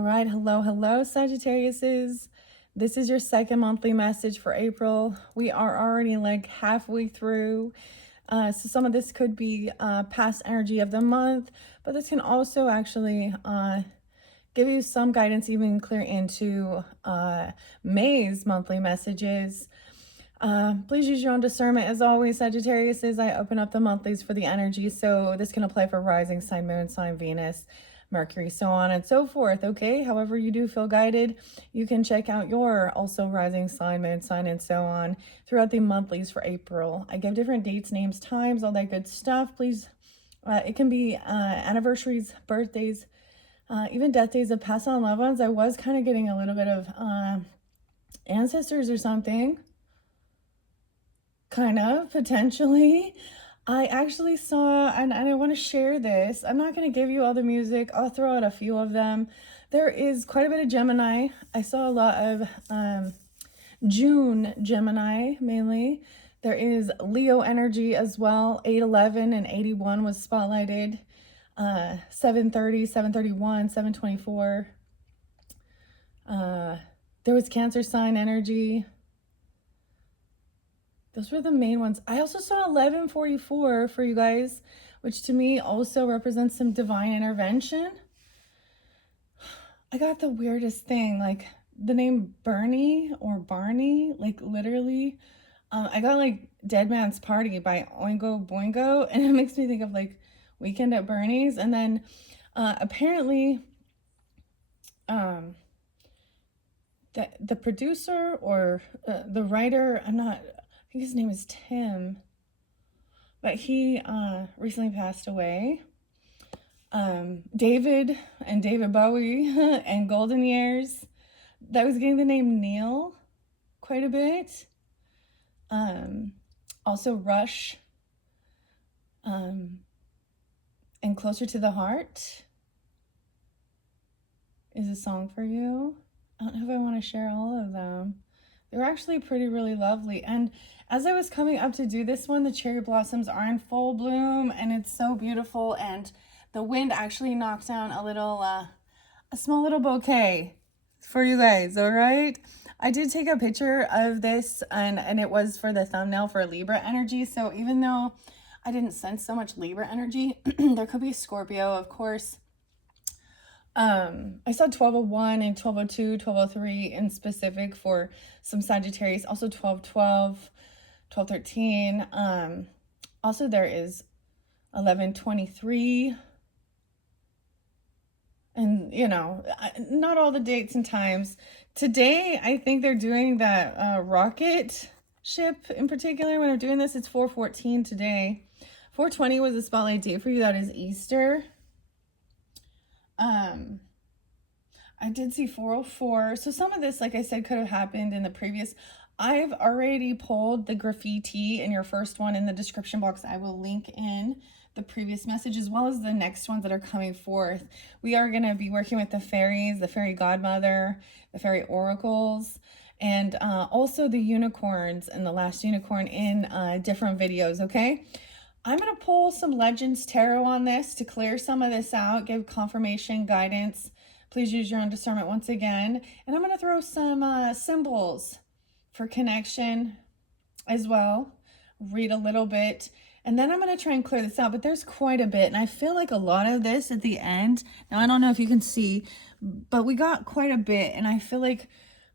All right, hello, Sagittariuses. This is your second monthly message for April. We are already like halfway through. So some of this could be past energy of the month, but this can also actually give you some guidance, even clear into May's monthly messages. Please use your own discernment. As always, Sagittarius, as I open up the monthlies for the energy. So this can apply for rising sign, moon sign, Venus, Mercury, so on and so forth. Okay, however you do feel guided, you can check out your also rising sign, moon sign, and so on throughout the monthlies for April. I give different dates, names, times, all that good stuff. Please, it can be anniversaries, birthdays, even death days of past on loved ones. I was kind of getting a little bit of ancestors or something. Kind of, potentially. I actually saw, and I want to share this. I'm not going to give you all the music. I'll throw out a few of them. There is quite a bit of Gemini. I saw a lot of June Gemini, mainly. There is Leo energy as well. 811 and 81 was spotlighted. 730, 731, 724. There was Cancer sign energy. Those were the main ones. I also saw 1144 for you guys, which to me also represents some divine intervention. I got the weirdest thing, like the name Bernie or Barney, like literally. I got like Dead Man's Party by Oingo Boingo, and it makes me think of like Weekend at Bernie's. And then apparently the producer or the writer, I think his name is Tim, but he recently passed away. David Bowie and Golden Years, that was getting the name Neil quite a bit. Also Rush, and Closer to the Heart is a song for you. I don't know if I want to share all of them. They're actually really lovely. And as I was coming up to do this one, the cherry blossoms are in full bloom and it's so beautiful. And the wind actually knocked down a small little bouquet for you guys, all right? I did take a picture of this and it was for the thumbnail for Libra energy. So even though I didn't sense so much Libra energy, there could be Scorpio, of course. I saw 1201 and 1202, 1203 in specific for some Sagittarius, also 1212, 1213. Also there is 1123. And, you know, not all the dates and times. Today, I think they're doing that rocket ship in particular. When they're doing this, it's 414 today. 420 was a spotlight date for you. That is Easter. I did see 404. So some of this, like I said, could have happened in the previous. I've already pulled the graffiti in your first one in the description box. I will link in the previous message as well as the next ones that are coming forth. We are going to be working with the fairies, the fairy godmother, the fairy oracles, and also the unicorns and the last unicorn in different videos, okay? I'm going to pull some Legends Tarot on this to clear some of this out, give confirmation, guidance. Please use your own discernment once again. And I'm going to throw some symbols for connection as well. Read a little bit. And then I'm going to try and clear this out. But there's quite a bit. And I feel like a lot of this at the end. Now, I don't know if you can see, but we got quite a bit. And I feel like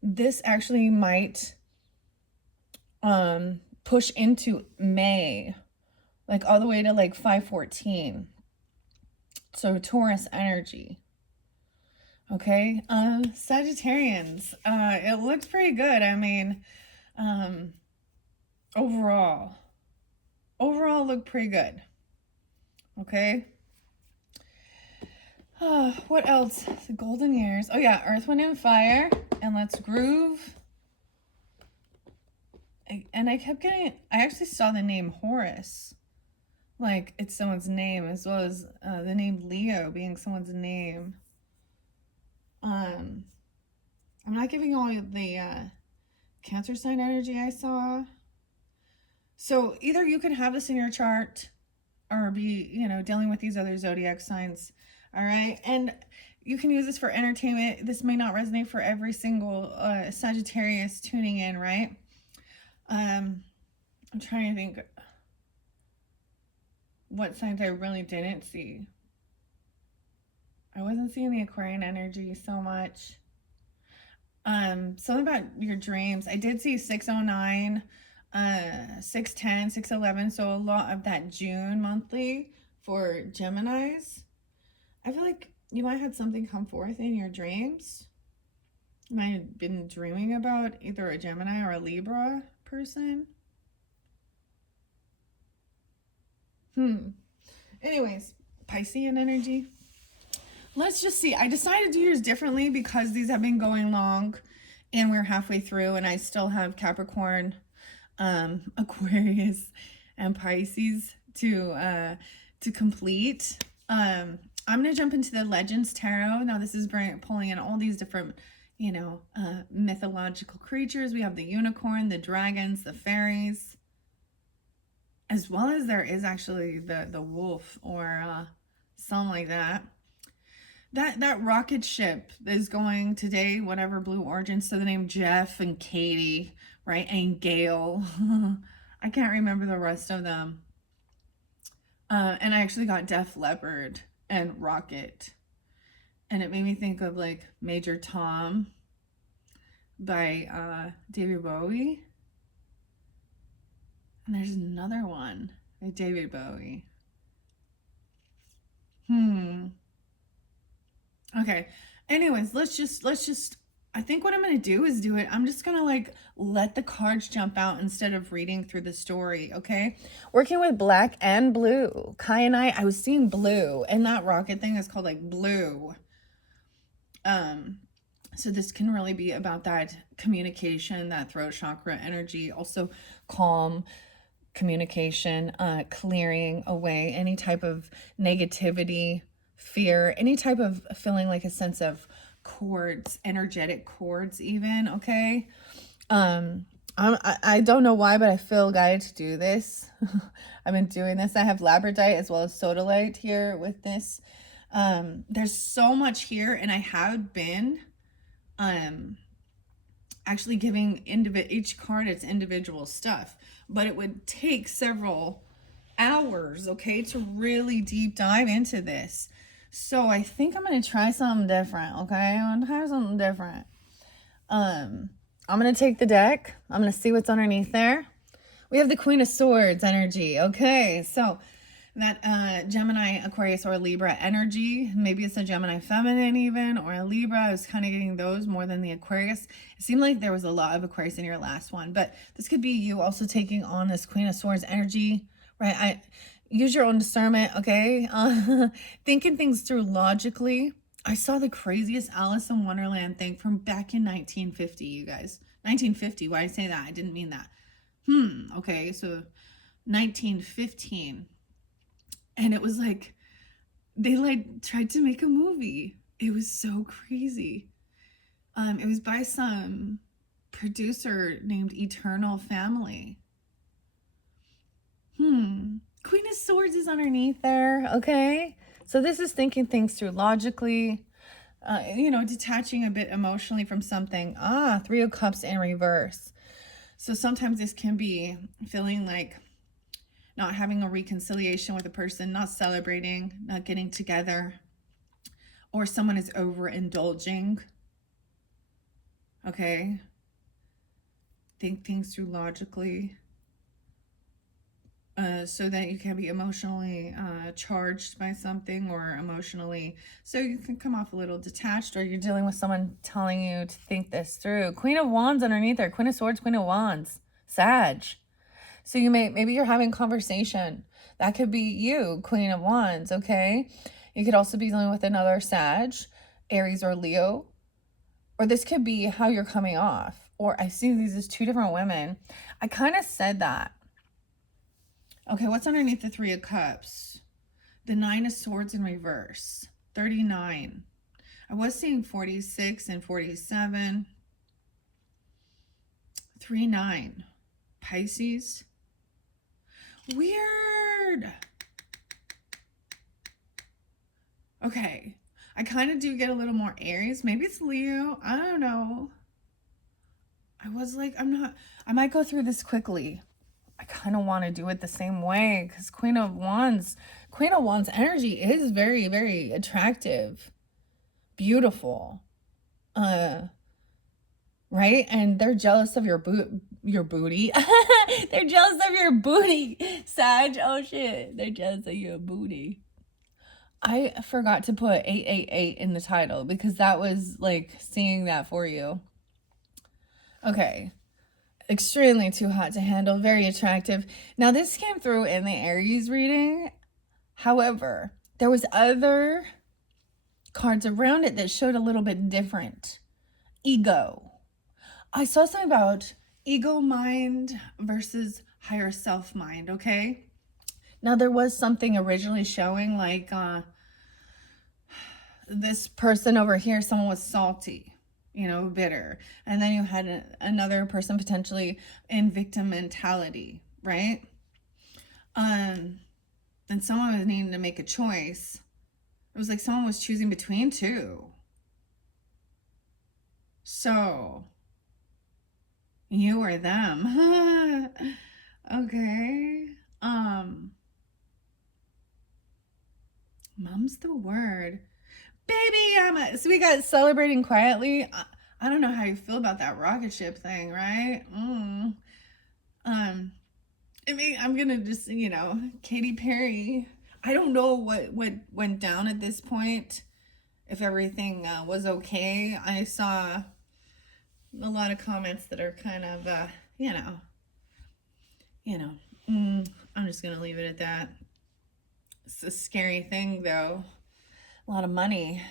this actually might push into May. Like all the way to like 514. So Taurus energy. Okay. Sagittarians. It looks pretty good. I mean, overall look pretty good. Okay. What else? The golden years. Oh yeah, Earth, Wind, and Fire. And Let's Groove. And I actually saw the name Horus. Like it's someone's name, as well as the name Leo being someone's name. I'm not giving all the Cancer sign energy I saw. So either you can have this in your chart or be, dealing with these other zodiac signs. All right. And you can use this for entertainment. This may not resonate for every single Sagittarius tuning in, right? I'm trying to think what signs I really didn't see. I wasn't seeing the Aquarian energy so much. Something about your dreams. I did see 609, 610, 611. So a lot of that June monthly for Geminis. I feel like you might have had something come forth in your dreams. You might have been dreaming about either a Gemini or a Libra person. Anyways, Piscean energy. Let's just see. I decided to do yours differently because these have been going long and we're halfway through and I still have Capricorn, Aquarius, and Pisces to complete. I'm going to jump into the Legends Tarot. Now this is pulling in all these different, you know, mythological creatures. We have the unicorn, the dragons, the fairies, as well as there is actually the wolf or something like that. That rocket ship is going today, whatever Blue Origin, so the name Jeff and Katie, right? And Gail. I can't remember the rest of them. And I actually got Def Leppard and Rocket. And it made me think of like Major Tom by David Bowie. And there's another one by David Bowie. Okay. Anyways, let's just, I think what I'm going to do is I'm just going to like let the cards jump out instead of reading through the story. Okay. Working with black and blue. Kai and I was seeing blue, and that rocket thing is called like blue. So this can really be about that communication, that throat chakra energy, also calm communication, clearing away any type of negativity, fear, any type of feeling like a sense of cords, energetic cords even, okay? I don't know why, but I feel guided to do this. I've been doing this. I have labradorite as well as sodalite here with this. There's so much here, and I have been actually giving each card its individual stuff, but it would take several hours, okay, to really deep dive into this. So I think I'm going to try something different, okay? I'm going to try something different. I'm going to take the deck. I'm going to see what's underneath there. We have the Queen of Swords energy, okay? So that Gemini, Aquarius, or Libra energy, maybe it's a Gemini feminine even, or a Libra. I was kind of getting those more than the Aquarius. It seemed like there was a lot of Aquarius in your last one, but this could be you also taking on this Queen of Swords energy, right? Use your own discernment, okay? Thinking things through logically. I saw the craziest Alice in Wonderland thing from back in 1950, you guys. 1950, why did I say that? I didn't mean that. Okay, so 1915. And it was like, they like tried to make a movie. It was so crazy. It was by some producer named Eternal Family. Queen of Swords is underneath there, okay? So this is thinking things through logically, you know, detaching a bit emotionally from something. Three of Cups in reverse. So sometimes this can be feeling like not having a reconciliation with a person, not celebrating, not getting together, or someone is overindulging, okay? Think things through logically. So that you can be emotionally charged by something, or emotionally, so you can come off a little detached, or you're dealing with someone telling you to think this through. Queen of Wands underneath there. Queen of Swords, Queen of Wands. Sag. So maybe you're having conversation. That could be you, Queen of Wands, okay? You could also be dealing with another Sag, Aries or Leo. Or this could be how you're coming off. Or I see these as two different women. I kind of said that. Okay, what's underneath the Three of Cups? The Nine of Swords in reverse. 39. I was seeing 46 and 47. 3-9. Pisces. Weird. Okay. I kind of do get a little more Aries. Maybe it's Leo. I don't know. I was like, I might go through this quickly. I kind of want to do it the same way because Queen of Wands energy is very, very attractive, beautiful, right? And they're jealous of your booty. They're jealous of your booty, Sag. Oh shit, they're jealous of your booty. I forgot to put 888 in the title because that was like seeing that for you. Okay. Extremely too hot to handle, very attractive. Now this came through in the Aries reading. However, there was other cards around it that showed a little bit different. Ego. I saw something about ego mind versus higher self mind, okay? Now there was something originally showing like this person over here, someone was salty, you know, bitter. And then you had another person potentially in victim mentality, right? And someone was needing to make a choice. It was like someone was choosing between two. So, you or them. Okay. Mum's the word. Baby, so we got celebrating quietly. I don't know how you feel about that rocket ship thing, right? I mean, I'm gonna just, you know, Katy Perry. I don't know what went down at this point. If everything was okay. I saw a lot of comments that are kind of, I'm just gonna leave it at that. It's a scary thing, though. A lot of money.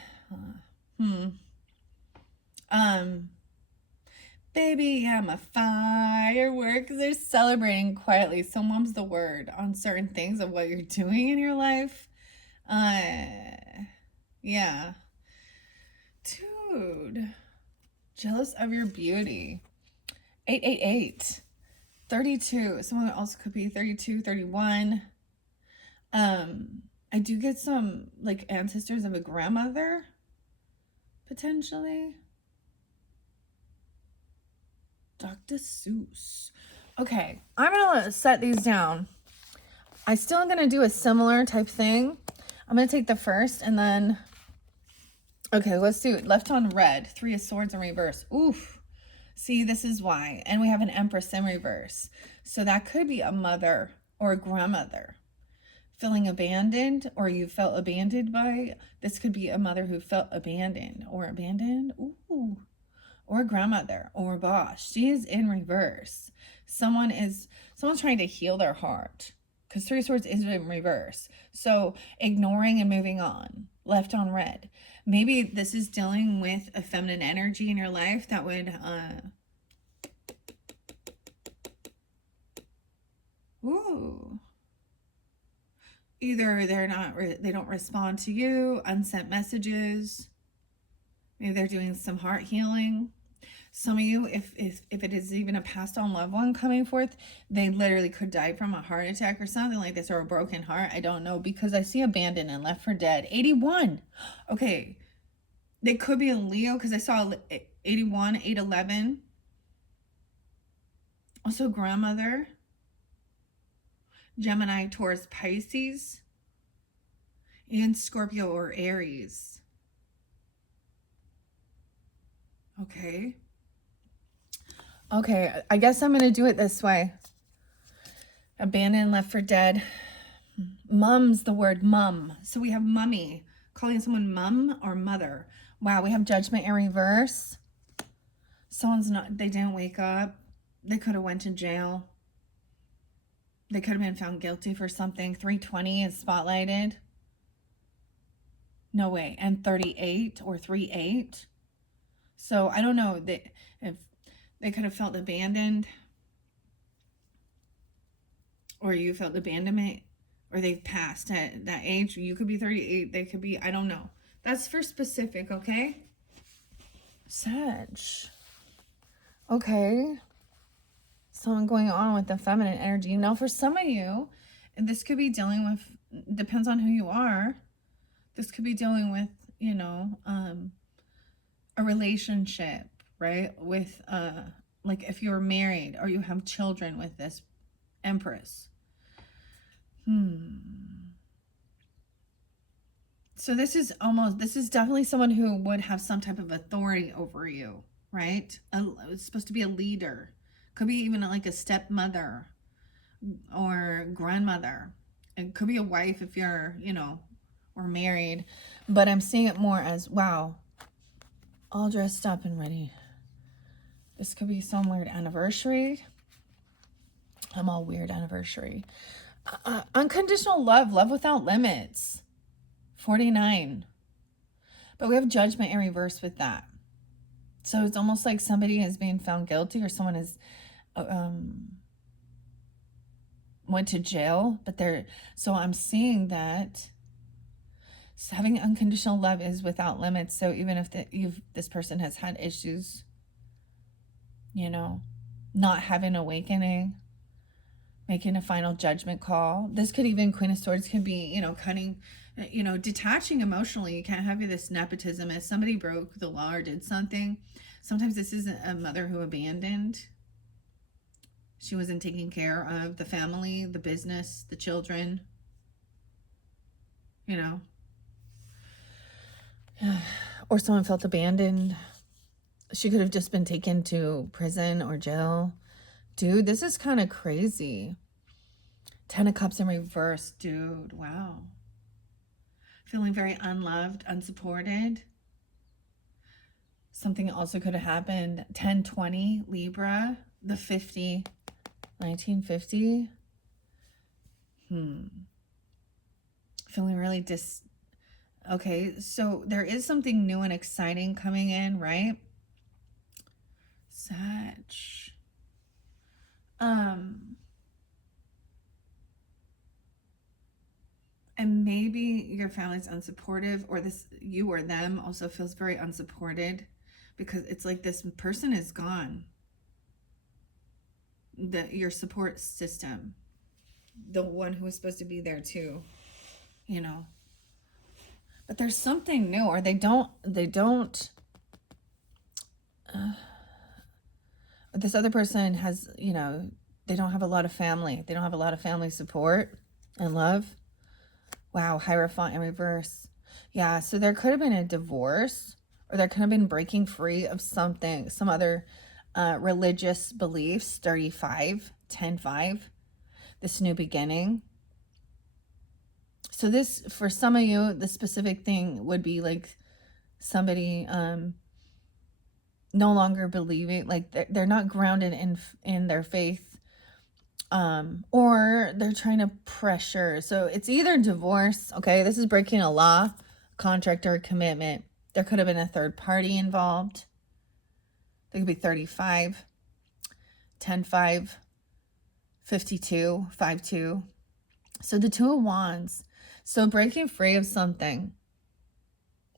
Baby, I'm a firework. They're celebrating quietly. So Mom's the word on certain things of what you're doing in your life. Yeah. Dude. Jealous of your beauty. 888. 32. Someone else could be 32, 31. I do get some like ancestors of a grandmother, potentially. Dr. Seuss. Okay, I'm gonna set these down. I still am gonna do a similar type thing. I'm gonna take the first and then, okay, let's do it. Left on red, 3 of Swords in reverse. Oof. See, this is why. And we have an Empress in reverse. So that could be a mother or a grandmother feeling abandoned, or you felt abandoned by. This could be a mother who felt abandoned. Ooh. Or a grandmother or a boss. She is in reverse. Someone's trying to heal their heart because 3 of Swords is in reverse. So ignoring and moving on. Left on red. Maybe this is dealing with a feminine energy in your life that would either they don't respond to you, unsent messages. Maybe they're doing some heart healing. Some of you, if it is even a passed on loved one coming forth, they literally could die from a heart attack or something like this, or a broken heart. I don't know, because I see abandoned and left for dead. 81. Okay. They could be a Leo because I saw 81, 811. Also grandmother. Gemini, Taurus, Pisces. And Scorpio or Aries. Okay. Okay, I guess I'm going to do it this way. Abandoned, left for dead. Mum's the word mum. So we have mummy. Calling someone mum or mother. Wow, we have judgment in reverse. They didn't wake up. They could have went to jail. They could have been found guilty for something. 320 is spotlighted. No way. And 38 or 38. So I don't know if they could have felt abandoned, or you felt abandonment, or they've passed at that age. You could be 38. They could be, I don't know. That's for specific, okay? Sag. Okay. Something going on with the feminine energy. Now, for some of you, this could be dealing with, depends on who you are. This could be dealing with, a relationship, right? With, like if you're married or you have children with this Empress. So this is definitely someone who would have some type of authority over you, right? It's supposed to be a leader. Could be even like a stepmother or grandmother. It could be a wife if you're, or married. But I'm seeing it more as, wow, all dressed up and ready. This could be some weird anniversary. I'm all weird anniversary. Unconditional love, love without limits. 49. But we have judgment in reverse with that. So it's almost like somebody is being found guilty or someone is went to jail, but so I'm seeing that having unconditional love is without limits. So even if this person has had issues, not having awakening, making a final judgment call. This could even, Queen of Swords could be, cutting, detaching emotionally. You can't have this nepotism. If somebody broke the law or did something, sometimes this isn't a mother who abandoned. She wasn't taking care of the family, the business, the children, or someone felt abandoned. She could have just been taken to prison or jail. Dude, this is kind of crazy. 10 of Cups in reverse, dude. Wow. Feeling very unloved, unsupported. Something also could have happened. 10-20, Libra, the 50, 1950. Feeling really okay, so there is something new and exciting coming in, right? Sag. And maybe your family's unsupportive, or you or them also feels very unsupported because it's like this person is gone. Your support system, the one who was supposed to be there too, But there's something new, or they don't. This other person has, they don't have a lot of family. They don't have a lot of family support and love. Wow, Hierophant in reverse. Yeah, so there could have been a divorce, or there could have been breaking free of something, some other religious beliefs. 35, 10-5, this new beginning. So this, for some of you, the specific thing would be like somebody no longer believing, like they're not grounded in their faith. Or they're trying to pressure. So it's either divorce, okay, this is breaking a law, contract, or a commitment. There could have been a third party involved. There could be 35, 10-5, 52, 5-2. So the Two of Wands. So breaking free of something.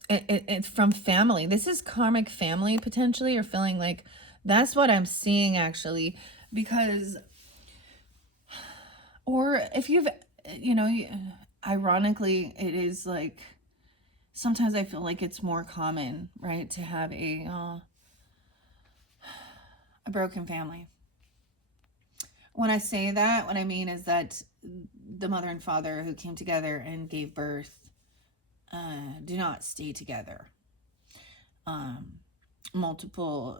It's from family. This is karmic family, potentially, or feeling like that's what I'm seeing, actually, because, or if you've, ironically, it is like, sometimes I feel like it's more common, right, to have a broken family. When I say that, what I mean is that the mother and father who came together and gave birth do not stay together. Multiple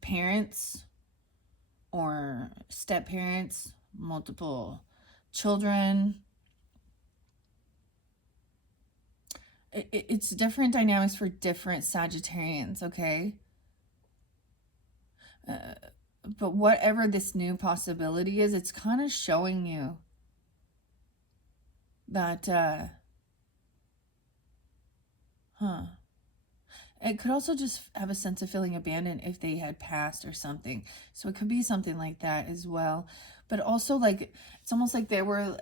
parents or step-parents, multiple children. It's different dynamics for different Sagittarians, okay? But whatever this new possibility is, it's kind of showing you that, it could also just have a sense of feeling abandoned if they had passed or something. So it could be something like that as well. But also, like, it's almost like they were,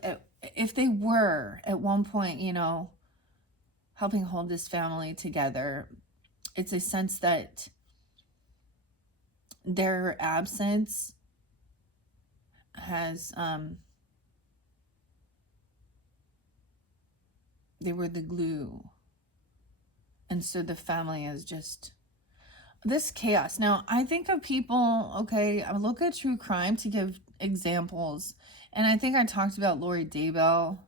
if they were at one point, helping hold this family together, it's a sense that their absence has, they were the glue. And so the family is just this chaos. Now, I think of people, okay, I look at true crime to give examples. And I think I talked about Lori Daybell,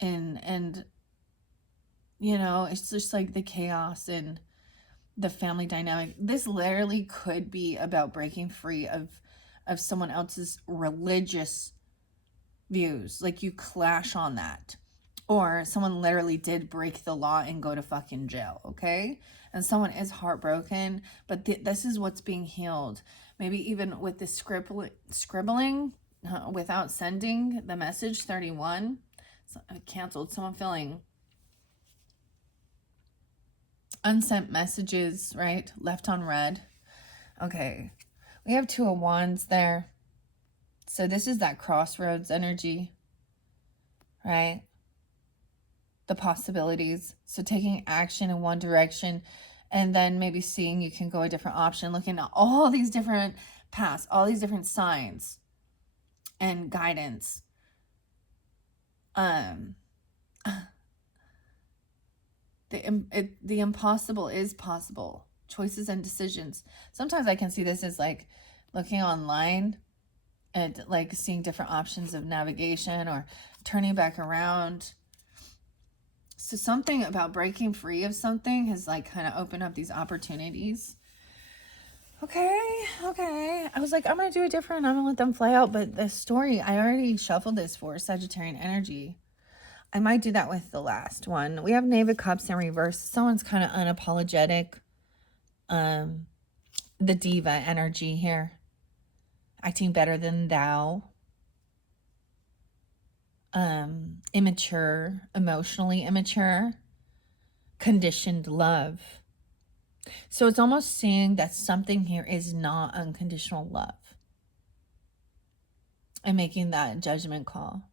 and you know, it's just like the chaos and the family dynamic. This literally could be about breaking free of someone else's religious views. Like you clash on that. Or someone literally did break the law and go to fucking jail, okay? And someone is heartbroken, but this is what's being healed. Maybe even with the scribbling without sending the message 31, canceled. Someone feeling unsent messages, right? Left on read. Okay. We have 2 of Wands there. So this is that crossroads energy, right? The possibilities. So taking action in one direction and then maybe seeing you can go a different option, looking at all these different paths, all these different signs and guidance. The impossible is possible. Choices and decisions. Sometimes I can see this as like looking online and like seeing different options of navigation or turning back around. So something about breaking free of something has like kind of opened up these opportunities. Okay. I was like, I'm going to do it different. I'm going to let them fly out. But the story, I already shuffled this for Sagittarian energy. I might do that with the last one. We have Knave of Cups in reverse. Someone's kind of unapologetic. The diva energy here. Acting better than thou. Immature, emotionally immature. Conditioned love. So it's almost seeing that something here is not unconditional love. And making that judgment call.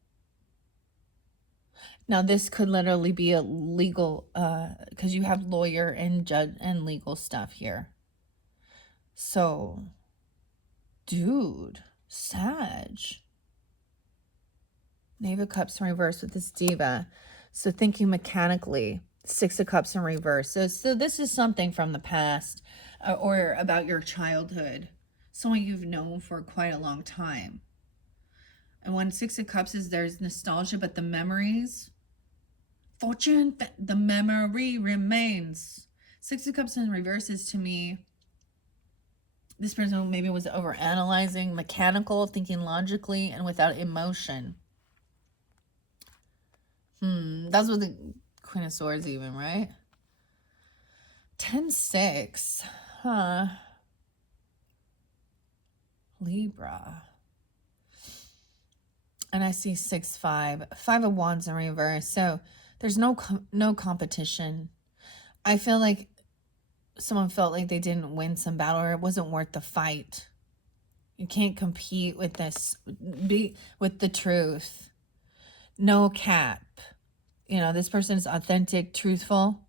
Now, this could literally be a legal, because you have lawyer and judge and legal stuff here. So, dude, Sag. Knave of Cups in reverse with this diva. So thinking mechanically. 6 of Cups in reverse. So this is something from the past or about your childhood. Someone you've known for quite a long time. And when 6 of Cups is, there's nostalgia, but the memories... Fortune, the memory remains. 6 of Cups in reverse is, to me, this person maybe was overanalyzing, mechanical, thinking logically, and without emotion. That's what the Queen of Swords even, right? 10-6. Huh. Libra. And I see 6-5. 5 of Wands in reverse. So there's no competition. I feel like someone felt like they didn't win some battle or it wasn't worth the fight. You can't compete with this. With the truth. No cap. You know, this person is authentic, truthful.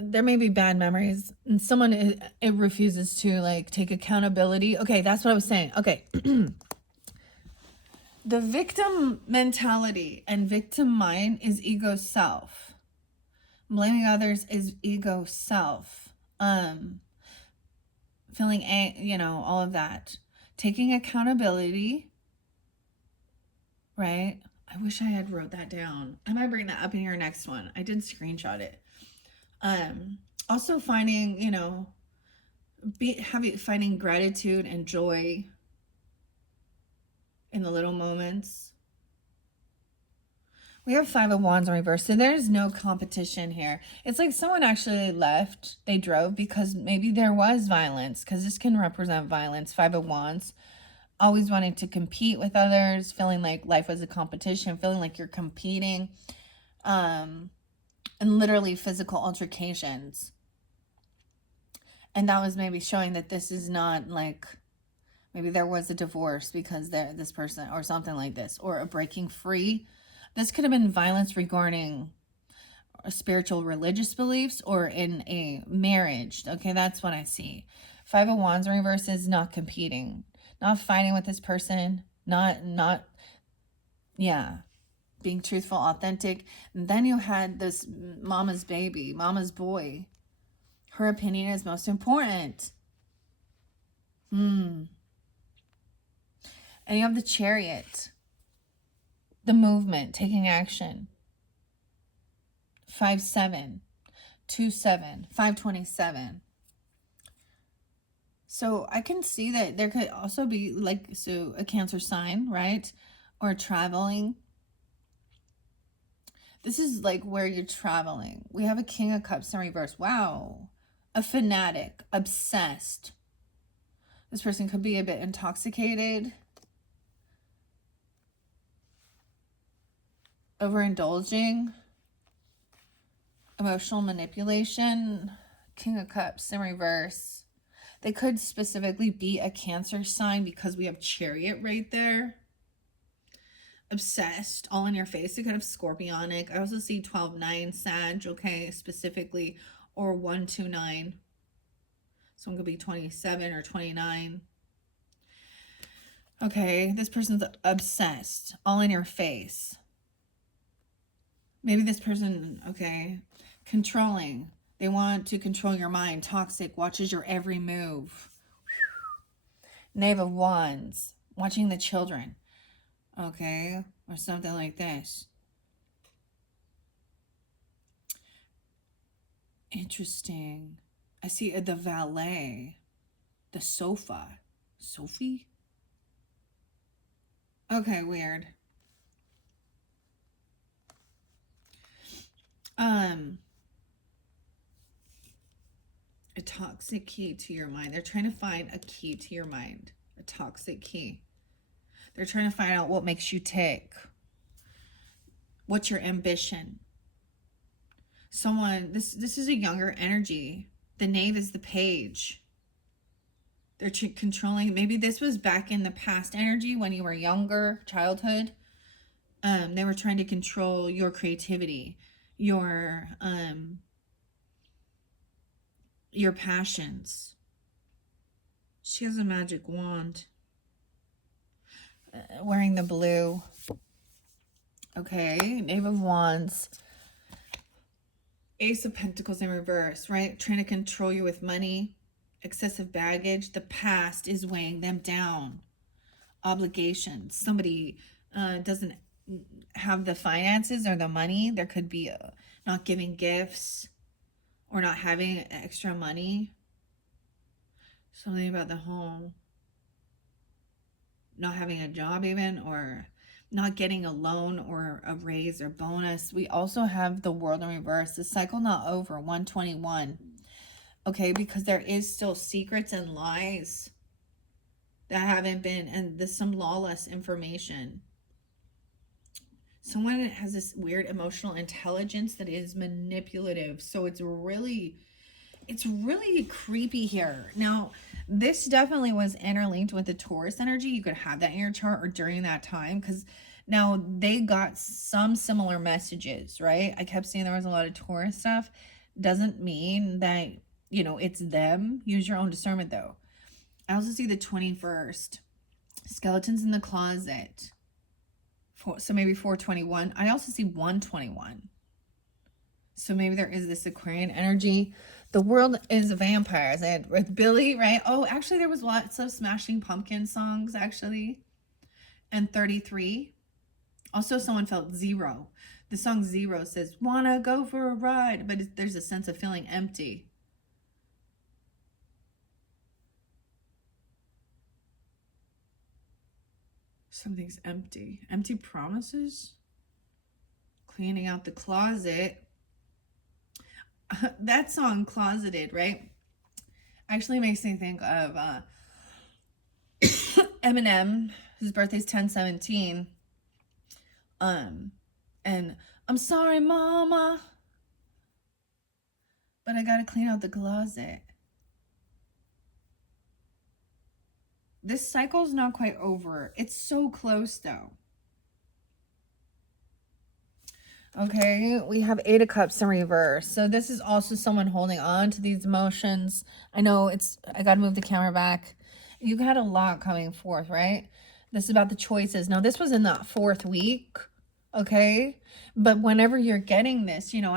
There may be bad memories and someone it refuses to like take accountability. Okay, that's what I was saying. Okay. The victim mentality and victim mind is ego self. Blaming others is ego self. Feeling, you know, all of that. Taking accountability, right? I wish I had wrote that down. I might bring that up in your next one. I did screenshot it. Also finding, you know, finding gratitude and joy in the little moments. We have 5 of Wands in reverse. So there's no competition here. It's like someone actually left. They drove because maybe there was violence, because this can represent violence. 5 of Wands. Always wanting to compete with others. Feeling like life was a competition. Feeling like you're competing. And literally physical altercations. And that was maybe showing that this is not like... Maybe there was a divorce because this person or something like this. Or a breaking free. This could have been violence regarding spiritual religious beliefs or in a marriage. Okay, that's what I see. 5 of Wands in reverse is not competing. Not fighting with this person. Not Yeah. Being truthful, authentic. And then you had this mama's baby, mama's boy. Her opinion is most important. And you have the Chariot. The movement, taking action. 5-7, 2-7, 5-27. So I can see that there could also be like, so a Cancer sign, right? Or traveling. This is like where you're traveling. We have a King of Cups in reverse. Wow. A fanatic, obsessed. This person could be a bit intoxicated, overindulging, emotional manipulation. King of Cups in reverse. They could specifically be a Cancer sign because we have Chariot right there. Obsessed, all in your face. They could have Scorpionic. I also see 12-9 Sag, okay, specifically, or 1-2-9. Someone could be 27 or 29. Okay, this person's obsessed, all in your face. Maybe this person, okay, controlling. They want to control your mind. Toxic, watches your every move. Knave of Wands, watching the children. Okay, or something like this. Interesting. I see the valet, the sofa. Sophie? Okay, weird. A toxic key to your mind. They're trying to find a key to your mind. A toxic key. They're trying to find out what makes you tick. What's your ambition? Someone, this is a younger energy. The Knave is the Page. They're controlling. Maybe this was back in the past energy when you were younger, childhood. They were trying to control your creativity, your passions. She has a magic wand. Wearing the blue. Okay, Knave of Wands. Ace of Pentacles in reverse, right? Trying to control you with money. Excessive baggage. The past is weighing them down. Obligations. Somebody doesn't have the finances or the money. There could be not giving gifts or not having extra money. Something about the home. Not having a job even, or not getting a loan or a raise or bonus. We also have the World in reverse. The cycle not over, 121. Okay, because there is still secrets and lies that haven't been, and there's some lawless information. Someone has this weird emotional intelligence that is manipulative. So it's really creepy here. Now, this definitely was interlinked with the Taurus energy. You could have that in your chart or during that time, because now they got some similar messages, right? I kept seeing there was a lot of Taurus stuff. Doesn't mean that, you know, it's them. Use your own discernment, though. I also see the 21st. Skeletons in the closet. So maybe 421. I also see 121. So maybe there is this Aquarian energy. The World is a vampire, as I had with Billy, right? Oh, actually, there was lots of Smashing Pumpkin songs, actually. And 33. Also, someone felt zero. The song Zero says, wanna go for a ride, but there's a sense of feeling empty. Something's empty. Empty promises? Cleaning out the closet. That song, Closeted, right? Actually makes me think of Eminem, whose birthday's 10/17. And I'm sorry, mama, but I gotta clean out the closet. This cycle's not quite over. It's so close, though. Okay, we have 8 of Cups in reverse. So this is also someone holding on to these emotions. I know I got to move the camera back. You've had a lot coming forth, right? This is about the choices. Now, this was in the 4th week, okay? But whenever you're getting this, you know,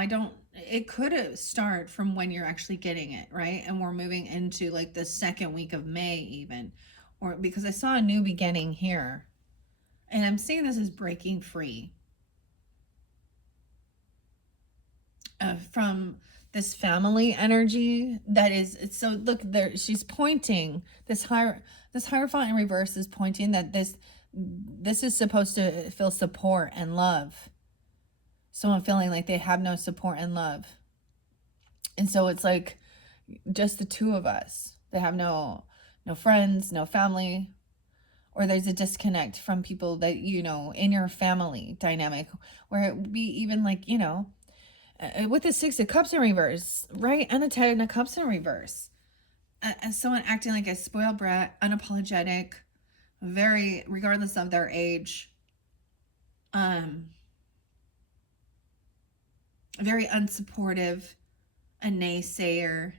it could start from when you're actually getting it, right? And we're moving into like the 2nd week of May even, or because I saw a new beginning here. And I'm seeing this as breaking free from this family energy that is, so look there, she's pointing, this Hierophant in reverse is pointing that this is supposed to feel support and love. Someone feeling like they have no support and love. And so it's like just the two of us. They have no friends, no family, or there's a disconnect from people that, you know, in your family dynamic, where it would be even like, you know, with the 6 of Cups in reverse, right? And the 10 of Cups in reverse. As someone acting like a spoiled brat, unapologetic, very, regardless of their age, very unsupportive, a naysayer,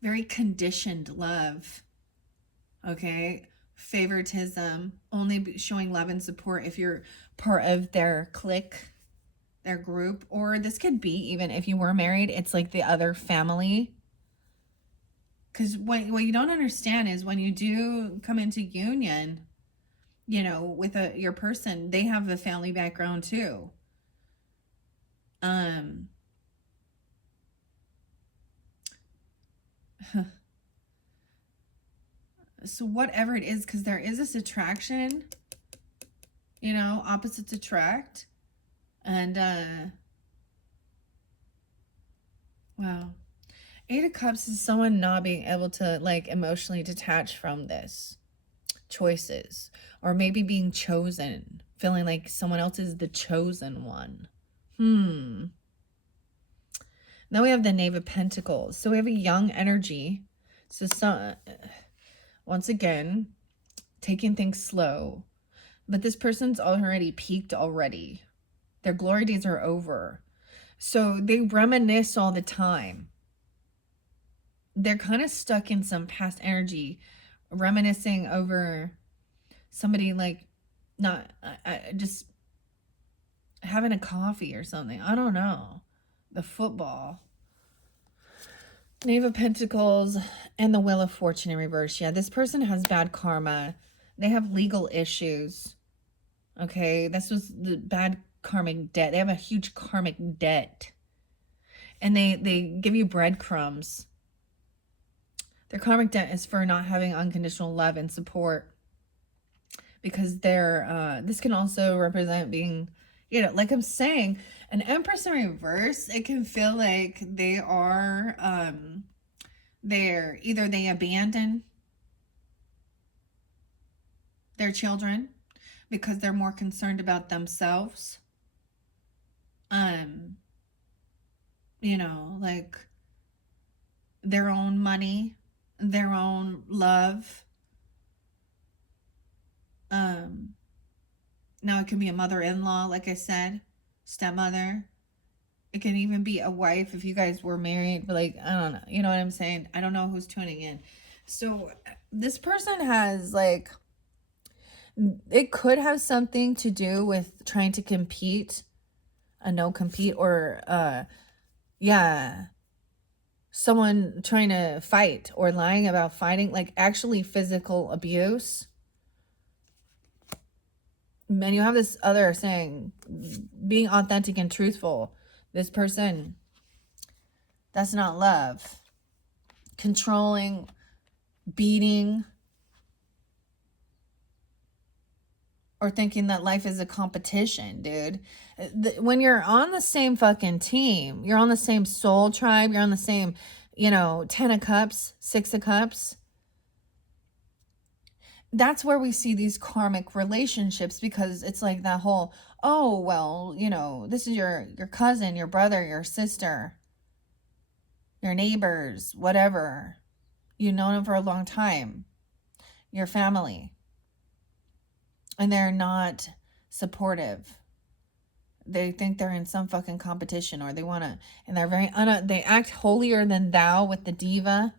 very conditioned love, okay? Favoritism, only showing love and support if you're part of their clique, their group, or this could be even if you were married, it's like the other family. Because what you don't understand is when you do come into union, you know, with your person, they have a family background too. So whatever it is, because there is this attraction, you know, opposites attract. And wow, 8 of Cups is someone not being able to like emotionally detach from this choices, or maybe being chosen, feeling like someone else is the chosen one. Now we have the Knave of Pentacles. So we have a young energy. So once again, taking things slow. But this person's already peaked already. Their glory days are over. So they reminisce all the time. They're kind of stuck in some past energy, reminiscing over somebody like not just having a coffee or something. I don't know. The football. Knave of Pentacles and the Wheel of Fortune in reverse. Yeah, this person has bad karma. They have legal issues. Okay, this was the bad karmic debt. They have a huge karmic debt. And they give you breadcrumbs. Their karmic debt is for not having unconditional love and support. Because this can also represent being, you know, like I'm saying, an Empress in reverse, it can feel like they are, either they abandon their children because they're more concerned about themselves. You know, like their own money, their own love. Now it can be a mother-in-law, like I said, stepmother. It can even be a wife if you guys were married, but like, I don't know. You know what I'm saying? I don't know who's tuning in. So this person has like, it could have something to do with trying to compete, or yeah, someone trying to fight or lying about fighting, like actually physical abuse. And you have this other saying, being authentic and truthful. This person, that's not love. Controlling, beating, or thinking that life is a competition, dude. When you're on the same fucking team, you're on the same soul tribe, you're on the same, you know, 10 of Cups, 6 of Cups. That's where we see these karmic relationships, because it's like that whole, oh, well, you know, this is your cousin, your brother, your sister, your neighbors, whatever. You've known them for a long time. Your family. And they're not supportive. They think they're in some fucking competition, or they want to, and they're they act holier than thou with the diva.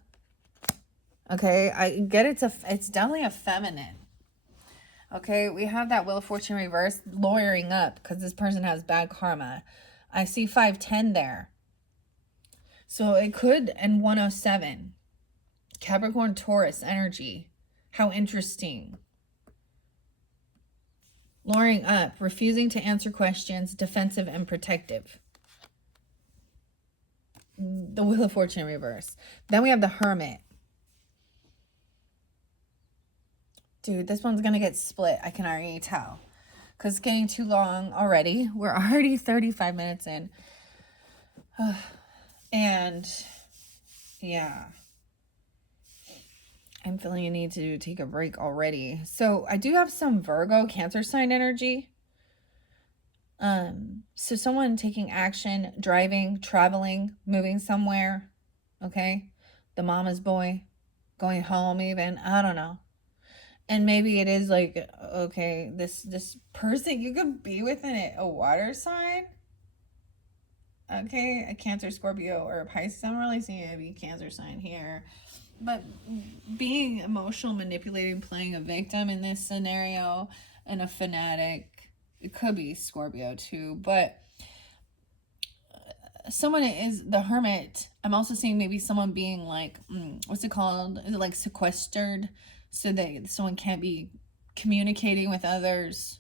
Okay, I get it's definitely a feminine. Okay, we have that Wheel of Fortune reverse, lawyering up because this person has bad karma. I see 510 there. So it could, and 107. Capricorn, Taurus energy. How interesting. Lawyering up, refusing to answer questions, defensive and protective. The Wheel of Fortune reverse. Then we have the Hermit. Dude, this one's going to get split. I can already tell. Because it's getting too long already. We're already 35 minutes in. And, yeah. I'm feeling a need to take a break already. So, I do have some Virgo, Cancer sign energy. So someone taking action, driving, traveling, moving somewhere. Okay? The mama's boy. Going home even. I don't know. And maybe it is like, okay, this person you could be with in a water sign. Okay, a Cancer, Scorpio, or a Pisces. I'm really seeing it be Cancer sign here. But being emotional, manipulating, playing a victim in this scenario, and a fanatic, it could be Scorpio too. But someone is the Hermit. I'm also seeing maybe someone being like, what's it called? Is it like sequestered? So that someone can't be communicating with others,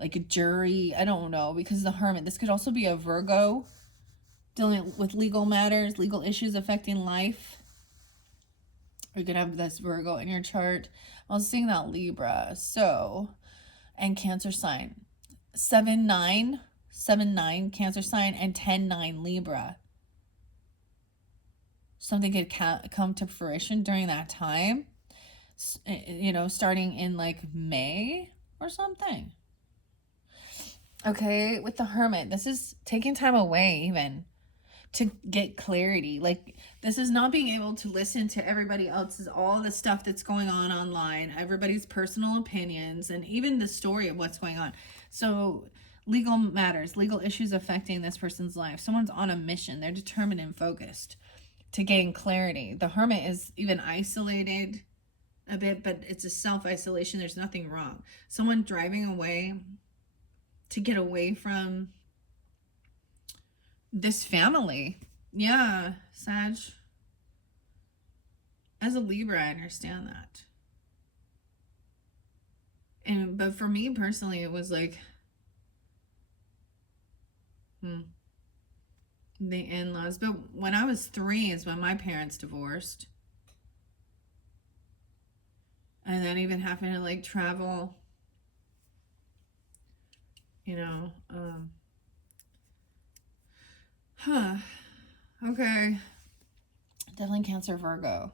like a jury. I don't know, because the Hermit, this could also be a Virgo dealing with legal matters, legal issues affecting life. Or you could have this Virgo in your chart. I was seeing that Libra. So, and Cancer sign. 7-9 Cancer sign, and 10-9 Libra. Something could come to fruition during that time. You know, starting in like May or something. Okay, with the Hermit, this is taking time away even to get clarity. Like, this is not being able to listen to everybody else's, all the stuff that's going on online, everybody's personal opinions, and even the story of what's going on. So, legal matters, legal issues affecting this person's life. Someone's on a mission. They're determined and focused to gain clarity. The Hermit is even isolated a bit, but it's a self-isolation. There's nothing wrong. Someone driving away to get away from this family. Yeah, Sag. As a Libra, I understand that. But for me personally, it was like, the in-laws. But when I was 3 is when my parents divorced. And then even having to like travel, you know, okay. Definitely Cancer, Virgo.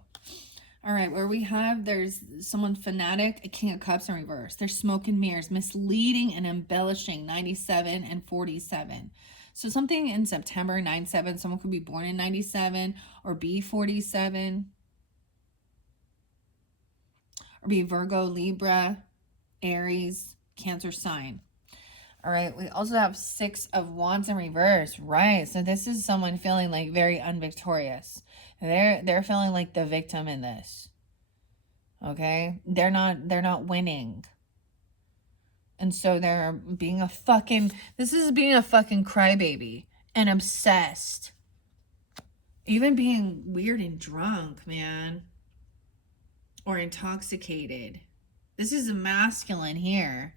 All right, where we have, there's someone fanatic, a King of Cups in reverse. There's smoke and mirrors, misleading and embellishing, 97 and 47. So something in September, 97, someone could be born in 97 or be 47. Or be Virgo, Libra, Aries, Cancer sign. All right, we also have 6 of Wands in reverse. Right, so this is someone feeling like very unvictorious. They're feeling like the victim in this. Okay? They're not winning. And so they're being a fucking, this is being a fucking crybaby and obsessed. Even being weird and drunk, man. Or intoxicated. This is a masculine here.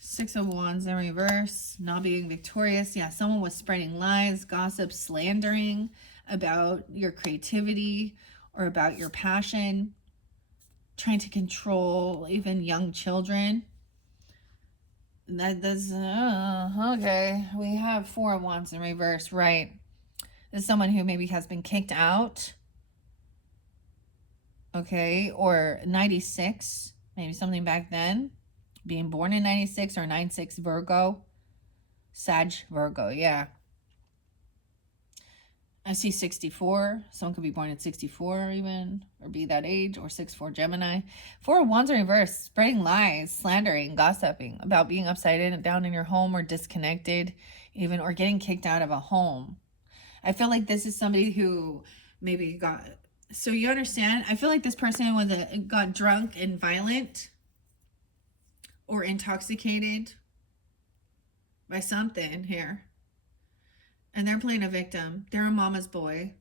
6 of Wands in reverse, not being victorious. Yeah, someone was spreading lies, gossip, slandering about your creativity or about your passion, trying to control even young children. That's okay. We have 4 of Wands in reverse, right? This is someone who maybe has been kicked out. Okay, or 96, maybe something back then. Being born in 96 or 96 Virgo. Sag Virgo, yeah. I see 64. Someone could be born at 64 even, or be that age, or 64 Gemini. 4 of Wands in reverse, spreading lies, slandering, gossiping about being upside down in your home or disconnected even, or getting kicked out of a home. I feel like this is somebody who maybe So you understand? I feel like this person got drunk and violent or intoxicated by something here. And they're playing a victim. They're a mama's boy.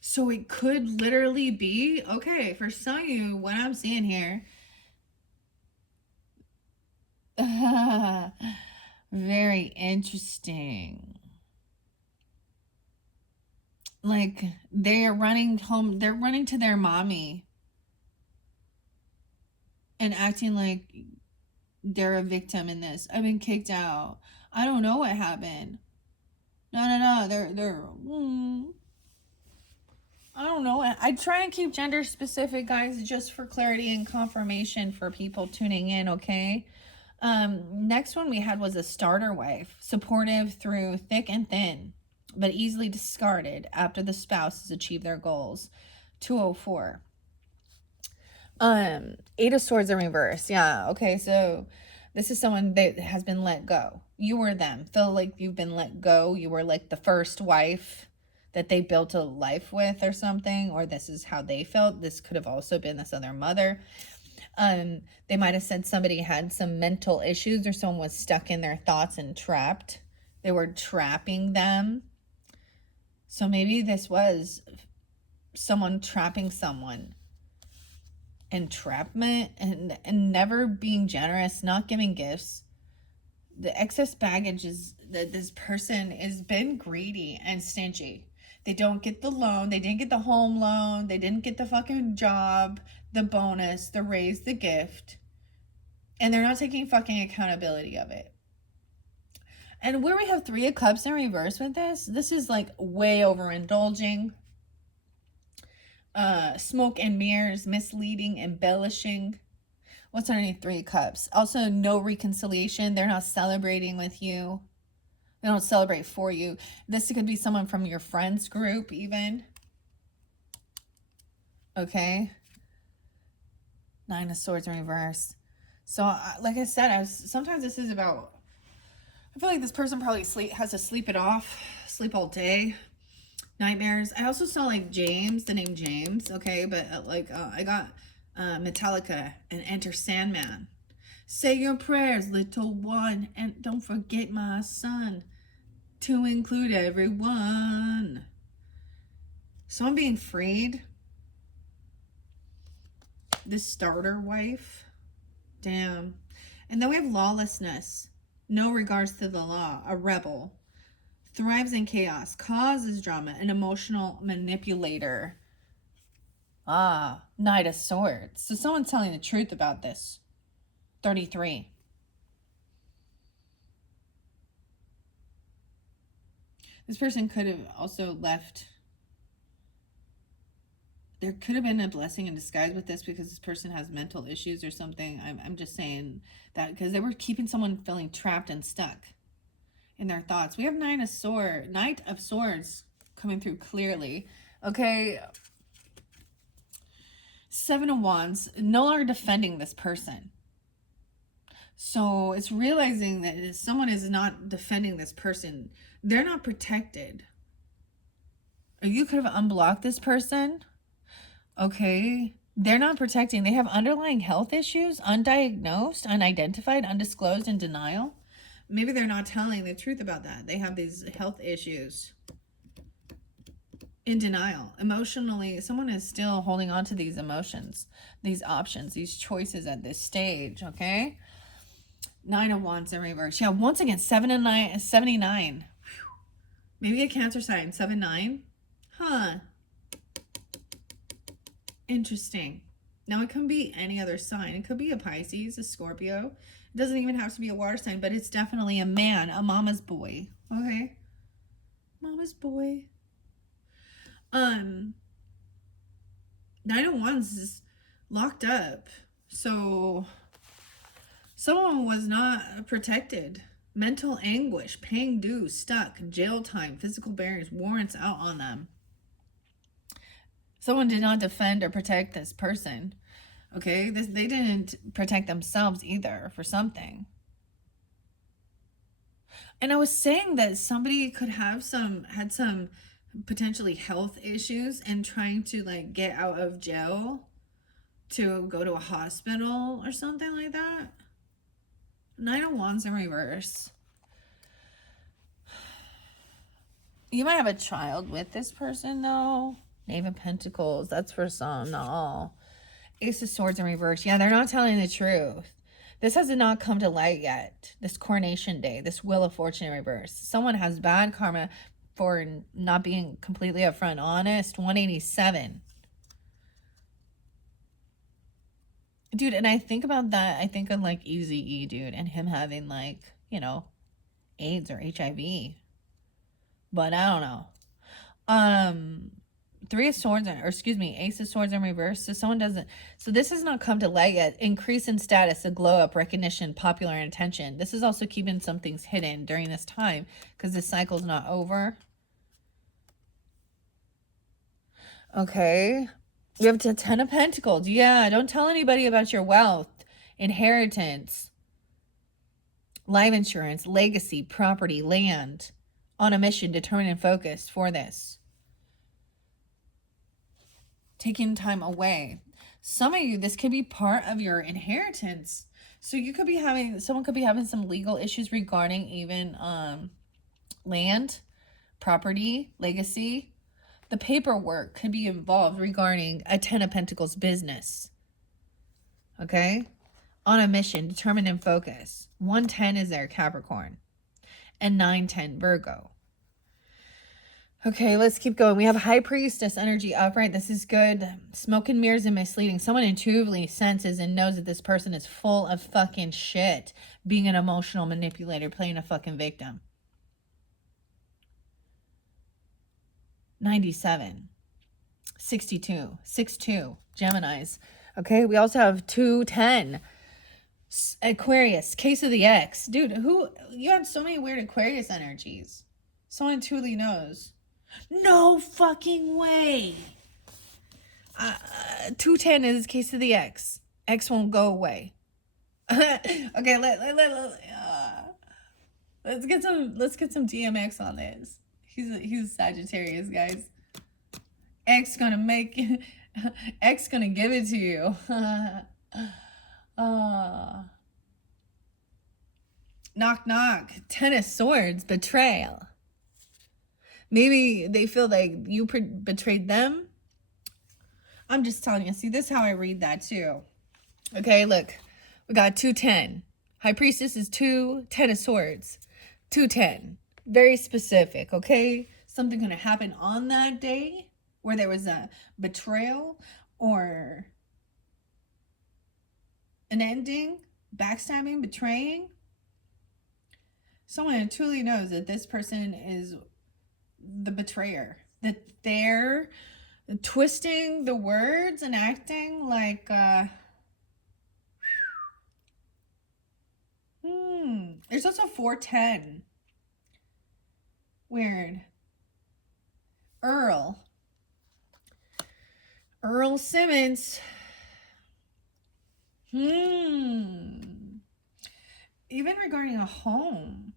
So it could literally be, okay, for some of you, what I'm seeing here, very interesting. Like, they're running home, they're running to their mommy and acting like they're a victim in this. I've been kicked out. I don't know what happened. No. I don't know. I try and keep gender specific, guys, just for clarity and confirmation for people tuning in, okay? Next one we had was a starter wife, supportive through thick and thin, but easily discarded after the spouse has achieved their goals. 204. Eight of Swords in reverse. Yeah, okay, so this is someone that has been let go. You were them. Feel like you've been let go. You were like the first wife that they built a life with or something, or this is how they felt. This could have also been this other mother. They might have said somebody had some mental issues or someone was stuck in their thoughts and trapped. They were trapping them. So maybe this was someone trapping someone. Entrapment and never being generous, not giving gifts. The excess baggage is that this person has been greedy and stingy. They don't get the loan. They didn't get the home loan. They didn't get the fucking job, the bonus, the raise, the gift. And they're not taking fucking accountability of it. And where we have 3 of Cups in reverse with this is like way overindulging. Smoke and mirrors, misleading, embellishing. What's underneath 3 of Cups? Also, no reconciliation. They're not celebrating with you. They don't celebrate for you. This could be someone from your friends group even. Okay. 9 of Swords in reverse. So, like I said, sometimes this is about, I feel like this person probably has to sleep it off, sleep all day. Nightmares. I also saw like James, the name James, okay, but I got Metallica and Enter Sandman. Say your prayers, little one, and don't forget my son, to include everyone. So I'm being freed. This starter wife. Damn. And then we have lawlessness. No regards to the law. A rebel. Thrives in chaos. Causes drama. An emotional manipulator. Knight of Swords. So someone's telling the truth about this. 33. This person could have also left. There could have been a blessing in disguise with this because this person has mental issues or something. I'm just saying that because they were keeping someone feeling trapped and stuck in their thoughts. We have Knight of Swords coming through clearly. Okay. 7 of Wands. No longer defending this person. So it's realizing that if someone is not defending this person, they're not protected. Or you could have unblocked this person. Okay. They're not protecting. They have underlying health issues, undiagnosed, unidentified, undisclosed, and denial. Maybe they're not telling the truth about that. They have these health issues. In denial. Emotionally, someone is still holding on to these emotions, these options, these choices at this stage, okay? 9 of Wands in reverse. Yeah, once again, 79. Maybe a Cancer sign, 7-9. Huh. Interesting. Now, it can be any other sign. It could be a Pisces, a Scorpio. It doesn't even have to be a water sign, but it's definitely a man, a mama's boy. Okay? Mama's boy. 9 of Wands is locked up. So someone was not protected. Mental anguish, paying dues, stuck, jail time, physical barriers, warrants out on them. Someone did not defend or protect this person. Okay, they didn't protect themselves either for something. And I was saying that somebody could have had some potentially health issues and trying to like get out of jail to go to a hospital or something like that. Nine of Wands in reverse. You might have a child with this person though. Knave of Pentacles. That's for some, not all. Ace of Swords in reverse. Yeah, they're not telling the truth. This has not come to light yet. This coronation day, this Wheel of Fortune in reverse. Someone has bad karma for not being completely upfront honest. 187. Dude, and I think about that. I think of like Eazy-E, dude, and him having like, you know, AIDS or HIV. But I don't know. Three of Swords, or excuse me, Ace of Swords in reverse. So someone doesn't, so this has not come to light yet. Increase in status, a glow up, recognition, popular attention. This is also keeping some things hidden during this time because this cycle's not over. Okay. We have the Ten of Pentacles. Yeah, don't tell anybody about your wealth, inheritance, life insurance, legacy, property, land. On a mission, determined and focused for this. Taking time away. Some of you, this could be part of your inheritance. So you could be having, someone could be having some legal issues regarding even land, property, legacy. The paperwork could be involved regarding a Ten of Pentacles business. Okay? On a mission, determined and focused. 110 is there, Capricorn. And 910, Virgo. Okay, let's keep going. We have High Priestess energy upright. This is good. Smoke and mirrors and misleading. Someone intuitively senses and knows that this person is full of fucking shit. Being an emotional manipulator, playing a fucking victim. 97. 62. 62. Geminis. Okay, we also have 210. Aquarius. Case of the X. Dude, you had so many weird Aquarius energies. Someone intuitively knows. No fucking way. 210 is Case of the X. X won't go away. Okay, let's get some DMX on this. He's Sagittarius, guys. X gonna X gonna give it to you. Knock knock. Ten of Swords. Betrayal. Maybe they feel like you betrayed them. I'm just telling you. See, this is how I read that too. Okay, look. We got 210. High Priestess is 2. 10 of Swords. 210. Very specific, okay? Something going to happen on that day where there was a betrayal or an ending, backstabbing, betraying. Someone truly knows that this person is the betrayer, that they're twisting the words and acting like there's also 410. Weird. Earl Simmons. Even regarding a home,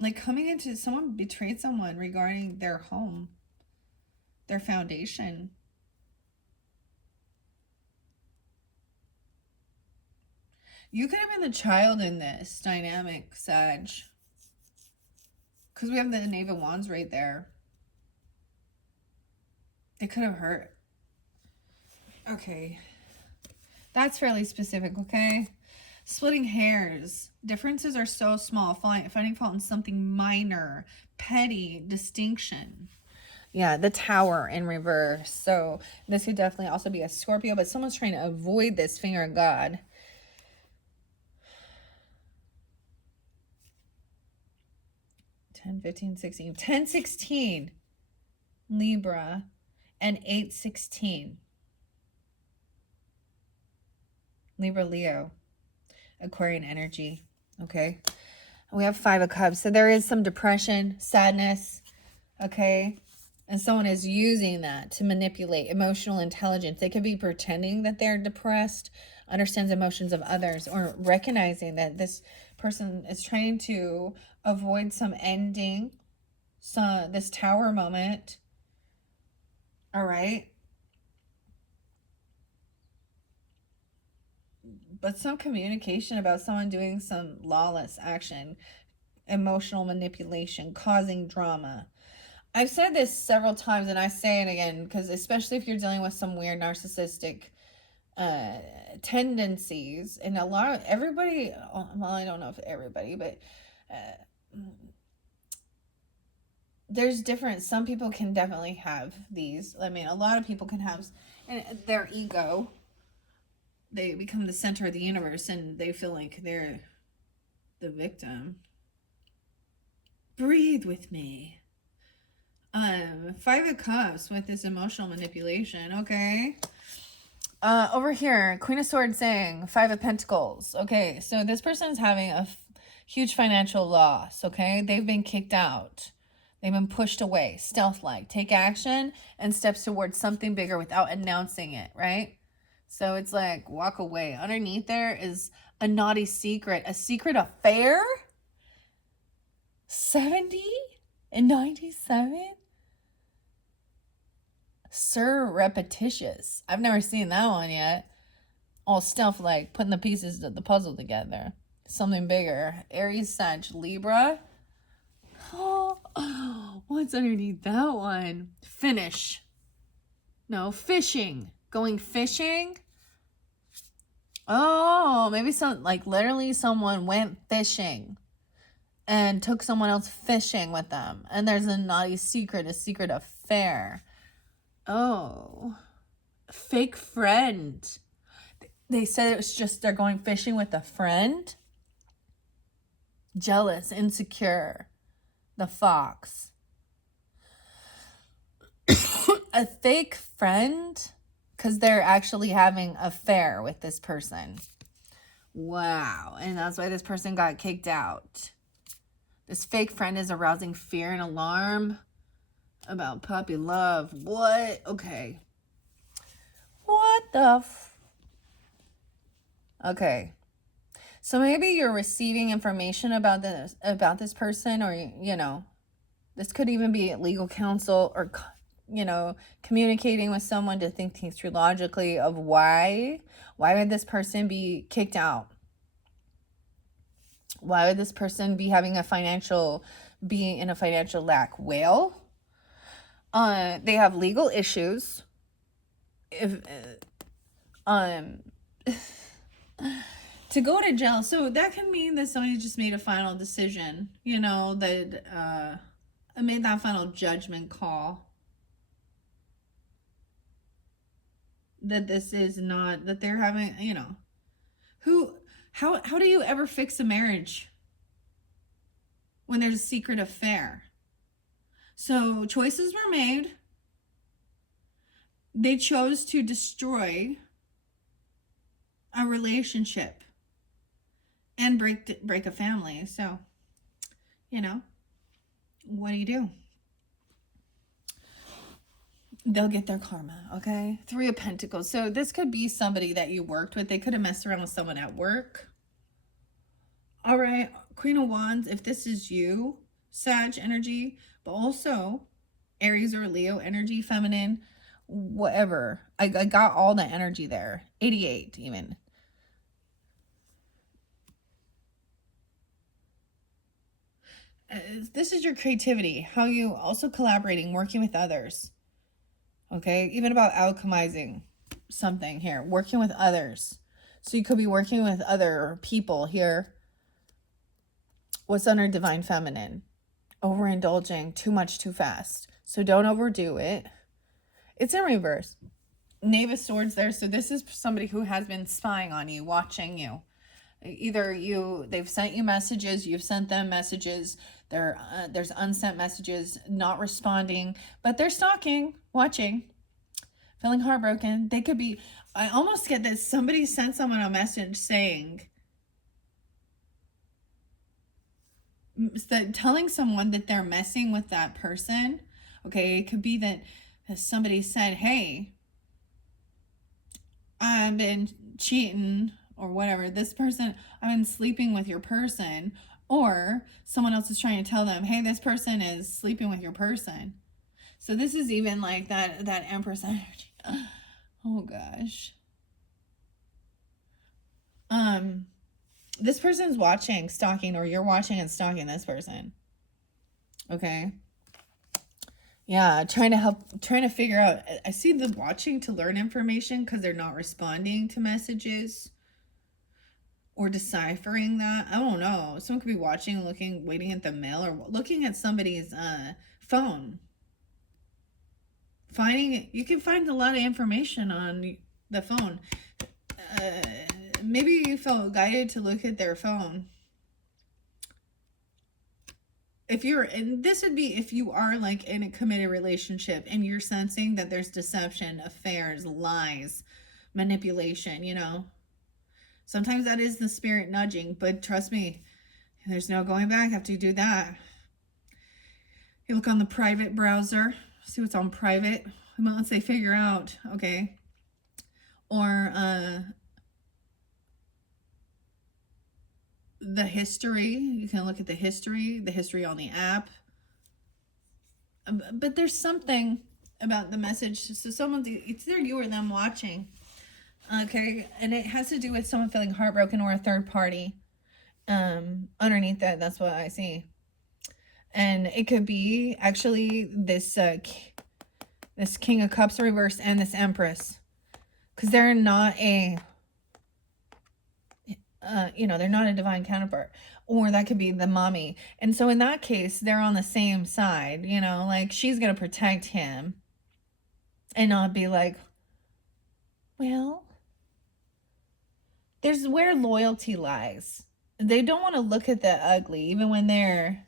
like coming into, someone betrayed someone regarding their home, their foundation. You could have been the child in this dynamic, Sag. Because we have the Knave of Wands right there. It could have hurt. Okay. That's fairly specific, okay? Splitting hairs. Differences are so small. Finding fault in something minor. Petty. Distinction. Yeah, the Tower in reverse. So this could definitely also be a Scorpio, but someone's trying to avoid this finger of God. $10, $15, $16. $10, $16. Libra. And $8, $16. Libra, Leo. Aquarian energy. Okay. We have 5 of Cups. So there is some depression, sadness. Okay. And someone is using that to manipulate emotional intelligence. They could be pretending that they're depressed, understands emotions of others, or recognizing that this person is trying to avoid some ending, this Tower moment. All right. But some communication about someone doing some lawless action, emotional manipulation, causing drama. I've said this several times and I say it again because especially if you're dealing with some weird narcissistic tendencies, and a lot of everybody, well, I don't know if everybody, but there's different, some people can definitely have these. I mean, a lot of people can have their ego. They become the center of the universe and they feel like they're the victim. Breathe with me. 5 of Cups with this emotional manipulation. Okay. Over here, Queen of Swords saying 5 of Pentacles. Okay, so this person is having a huge financial loss. Okay, they've been kicked out. They've been pushed away. Stealth-like. Take action and steps towards something bigger without announcing it, right? So it's like, walk away. Underneath there is a naughty secret. A secret affair? 70 and 97? Surreptitious. I've never seen that one yet. All stuff like putting the pieces of the puzzle together. Something bigger. Aries, Sag, Libra. Oh, what's underneath that one? Finish. No, fishing. Going fishing. Oh, maybe literally someone went fishing and took someone else fishing with them. And there's a naughty secret, a secret affair. Oh, fake friend. They said it was just they're going fishing with a friend. Jealous, insecure. The Fox. A fake friend because they're actually having an affair with this person. Wow. And that's why this person got kicked out. This fake friend is arousing fear and alarm about puppy love. What? Okay. What the okay. So maybe you're receiving information about this person, or, you know, this could even be legal counsel, or, you know, communicating with someone to think things through logically of why would this person be kicked out? Why would this person be having being in a financial lack? Well, they have legal issues. To go to jail. So that can mean that somebody just made a final decision, you know, that made that final judgment call. That this is not, that they're having, you know, how do you ever fix a marriage when there's a secret affair? So choices were made. They chose to destroy a relationship and break a family. So, you know, what do? They'll get their karma, okay? 3 of Pentacles. So this could be somebody that you worked with. They could have messed around with someone at work. All right, Queen of Wands, if this is you, Sag energy, but also Aries or Leo energy, feminine, whatever. I got all the energy there. 88 even. This is your creativity, how you also collaborating, working with others. Okay, even about alchemizing something here, working with others. So you could be working with other people here. What's under Divine Feminine? Overindulging, too much, too fast. So don't overdo it. It's in reverse. Knave of Swords there. So this is somebody who has been spying on you, watching you. Either they've sent you messages, you've sent them messages. There's unsent messages, not responding, but they're stalking, watching, feeling heartbroken. They could be, I almost get this, somebody sent someone a message saying, telling someone that they're messing with that person. Okay, it could be that somebody said, hey, I've been cheating or whatever. This person, I've been sleeping with your person. Or someone else is trying to tell them, hey, this person is sleeping with your person. So this is even like that Empress energy. Oh gosh. This person's watching, stalking, or you're watching and stalking this person. Okay. Yeah, trying to figure out. I see the watching to learn information because they're not responding to messages or deciphering that. I don't know. Someone could be watching, looking, waiting at the mail, or looking at somebody's phone. You can find a lot of information on the phone. Maybe you felt guided to look at their phone. This would be if you are like in a committed relationship and you're sensing that there's deception, affairs, lies, manipulation, Sometimes that is the spirit nudging, but trust me, there's no going back after you do that. You look on the private browser, see what's on private. Once they figure out, okay. Or the history. You can look at the history on the app. But there's something about the message. So it's either you or them watching. Okay, and it has to do with someone feeling heartbroken or a third party. Underneath that's what I see. And it could be actually this King of Cups reverse and this Empress, because they're not they're not a divine counterpart. Or that could be the mommy. And so in that case, they're on the same side, like she's going to protect him and not be like, well, there's where loyalty lies. They don't want to look at the ugly, even when their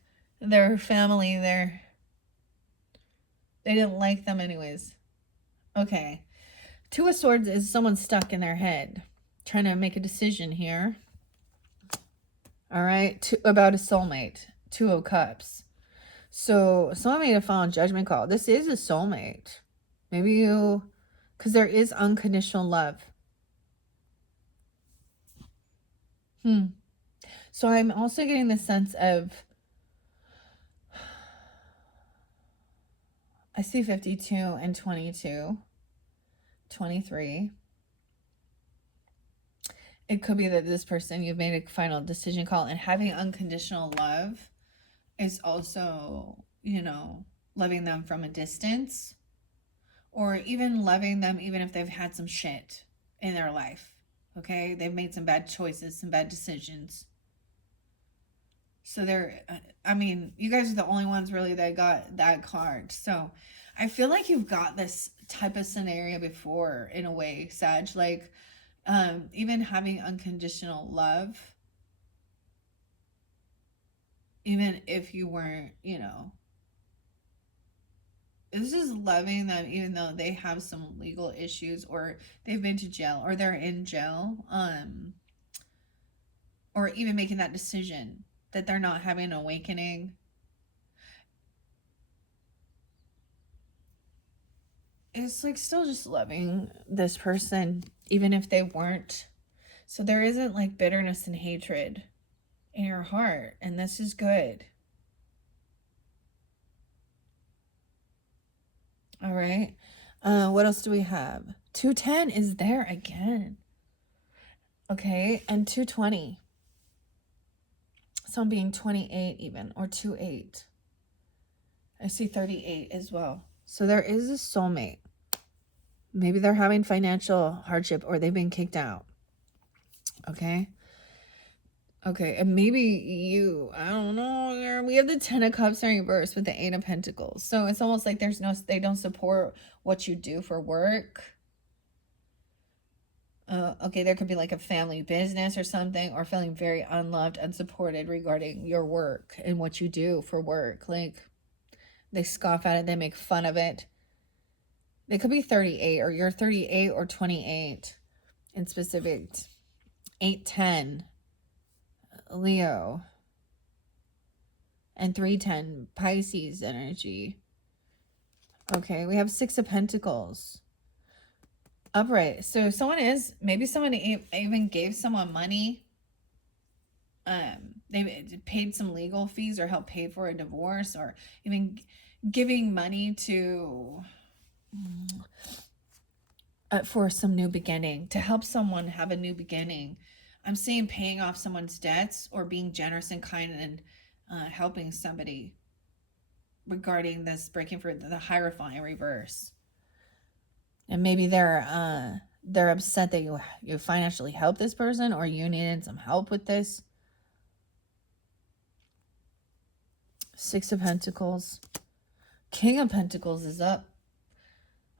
family, they didn't like them anyways. Okay. Two of Swords is someone stuck in their head, trying to make a decision here. All right. About a soulmate. Two of Cups. So someone made a final judgment call. This is a soulmate. Maybe because there is unconditional love. So I'm also getting the sense of, I see 52 and 22, 23. It could be that this person, you've made a final decision call, and having unconditional love is also, loving them from a distance, or even loving them even if they've had some shit in their life. Okay, they've made some bad choices, some bad decisions. So you guys are the only ones really that got that card. So I feel like you've got this type of scenario before in a way, Sag. Like, even having unconditional love, even if you weren't, this is loving them even though they have some legal issues, or they've been to jail, or they're in jail, or even making that decision that they're not having an awakening. It's like still just loving this person even if they weren't. So there isn't like bitterness and hatred in your heart, and this is good. All right. What else do we have? 210 is there again. Okay, and 220. Some being 28 even, or 28. I see 38 as well. So there is a soulmate. Maybe they're having financial hardship, or they've been kicked out. Okay. Okay, and maybe I don't know, we have the 10 of Cups in reverse with the 8 of Pentacles. So it's almost like they don't support what you do for work. Okay, there could be like a family business or something, or feeling very unloved, unsupported regarding your work and what you do for work. Like, they scoff at it, they make fun of it. They could be 38, or you're 38 or 28 in specific. 810. Leo, and 310 Pisces energy. Okay, we have 6 of Pentacles upright. So maybe someone even gave someone money. they paid some legal fees or helped pay for a divorce, or even giving money to for some new beginning, to help someone have a new beginning. I'm seeing paying off someone's debts or being generous and kind and helping somebody regarding this breaking for the Hierophant in reverse. And maybe they're upset that you financially helped this person, or you needed some help with this. Six of Pentacles. King of Pentacles is up.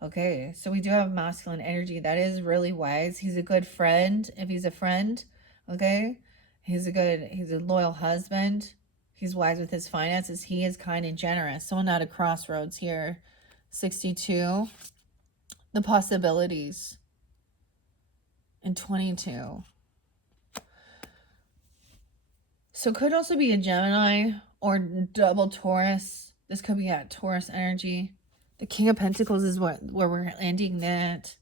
Okay, so we do have masculine energy. That is really wise. He's a good friend, if he's a friend. Okay, he's a loyal husband. He's wise with his finances. He is kind and generous. Someone at a crossroads here. 62. The possibilities. And 22. So it could also be a Gemini or double Taurus. This could be at Taurus energy. The King of Pentacles is where we're ending that.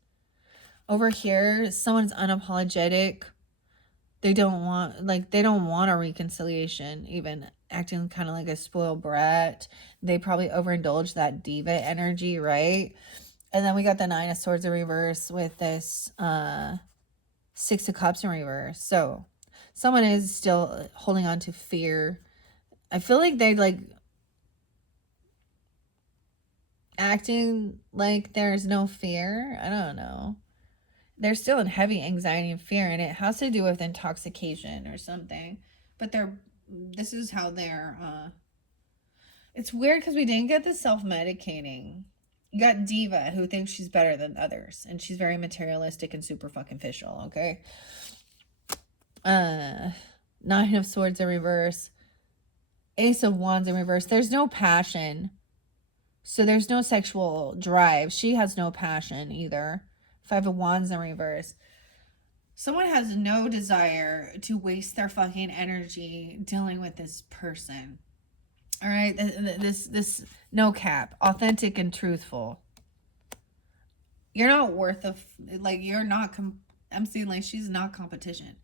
Over here, someone's unapologetic. They don't want a reconciliation, even acting kind of like a spoiled brat. They probably overindulge that diva energy, right? And then we got the Nine of Swords in reverse with this Six of Cups in reverse. So someone is still holding on to fear. I feel like they acting like there's no fear. I don't know. They're still in heavy anxiety and fear, and it has to do with intoxication or something. But this is how they're, it's weird because we didn't get the self-medicating. You got Diva, who thinks she's better than others, and she's very materialistic and super fucking official, okay? Nine of Swords in reverse. Ace of Wands in reverse. There's no passion. So there's no sexual drive. She has no passion either. Five of Wands in reverse. Someone has no desire to waste their fucking energy dealing with this person. All right? This no cap. Authentic and truthful. You're not worth of, you're not, I'm seeing she's not competition.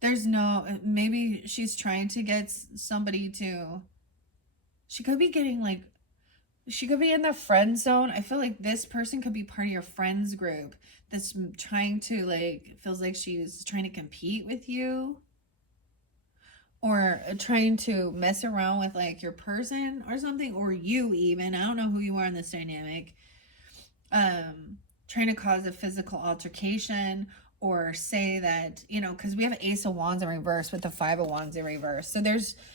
There's no, maybe she's trying to get somebody to, she could be getting she could be in the friend zone. I feel like this person could be part of your friends group that's trying to feels like she's trying to compete with you, or trying to mess around with your person or something, or you even. I don't know who you are in this dynamic. Trying to cause a physical altercation, or say that, because we have Ace of Wands in reverse with the Five of Wands in reverse. So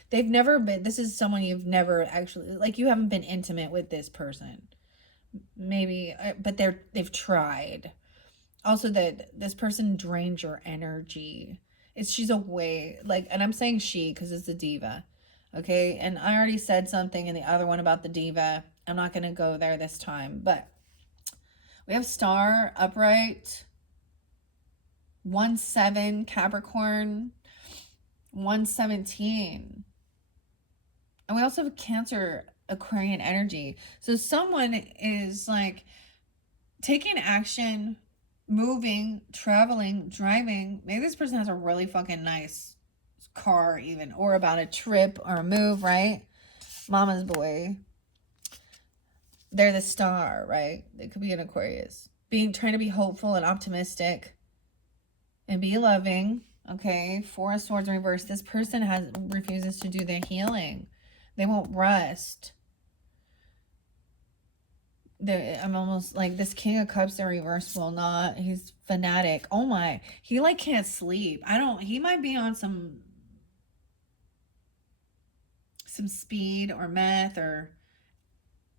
they've never been, this is someone you've never actually, you haven't been intimate with this person. Maybe, but they've tried. Also that this person drains your energy. She's a way, and I'm saying she because it's a diva. Okay. And I already said something in the other one about the diva. I'm not going to go there this time, but we have Star upright. 1-7 Capricorn, 117. And we also have Cancer Aquarian energy. So someone is taking action, moving, traveling, driving. Maybe this person has a really fucking nice car even, or about a trip or a move, right? Mama's boy. They're the Star, right? It could be an Aquarius. Trying to be hopeful and optimistic. And be loving, okay? Four of Swords in reverse. This person refuses to do their healing. They won't rest. I'm almost this King of Cups in reverse will not. He's fanatic. Oh my. He can't sleep. He might be on some speed or meth or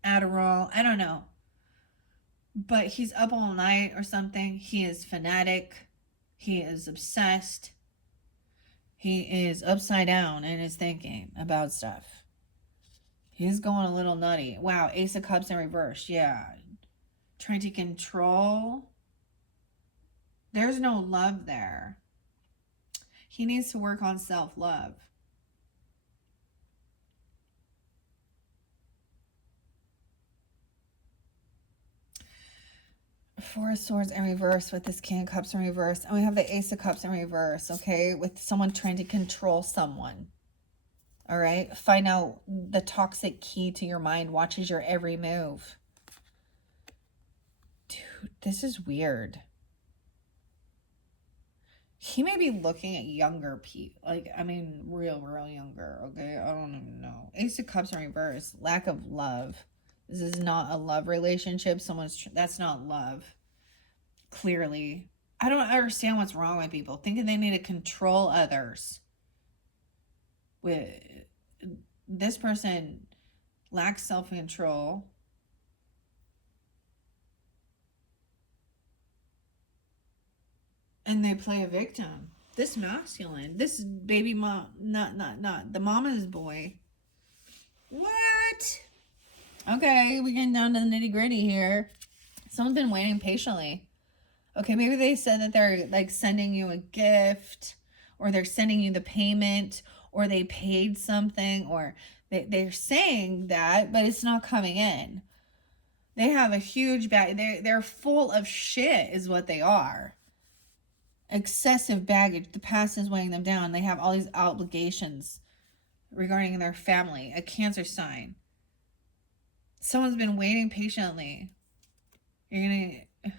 Adderall. I don't know. But he's up all night or something. He is fanatic. He is obsessed. He is upside down in his thinking about stuff. He's going a little nutty. Wow, Ace of Cups in reverse. Yeah. Trying to control. There's no love there. He needs to work on self-love. Four of Swords in reverse with this King of Cups in reverse. And we have the Ace of Cups in reverse, okay? With someone trying to control someone. All right? Find out the toxic key to your mind. Watches your every move. Dude, this is weird. He may be looking at younger people. Like, I mean, real younger, okay? I don't even know. Ace of Cups in reverse. Lack of love. This is not a love relationship. That's not love. Clearly. I don't understand what's wrong with people. Thinking they need to control others. With this person lacks self-control. And they play a victim. This masculine. This baby mom. Not. The mama's boy. What? Okay, we're getting down to the nitty gritty here. Someone's been waiting patiently. Okay, maybe they said that they're like sending you a gift, or they're sending you the payment, or they paid something, or they're saying that, but it's not coming in. They have a huge bag. They're full of shit is what they are. Excessive baggage. The past is weighing them down. They have all these obligations regarding their family. A Cancer sign. Someone's been waiting patiently. You're going to,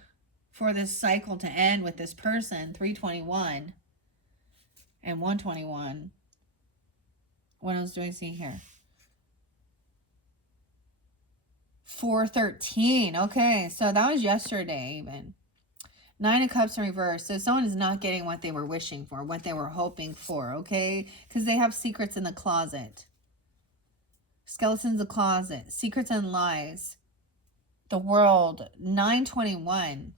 for this cycle to end with this person. 321 and 121. What else do I see here? 413. Okay, so that was yesterday even. 9 of Cups in reverse. So someone is not getting what they were wishing for, what they were hoping for, okay? Because they have secrets in the closet. Skeletons in the closet. Secrets and lies. The World. 921.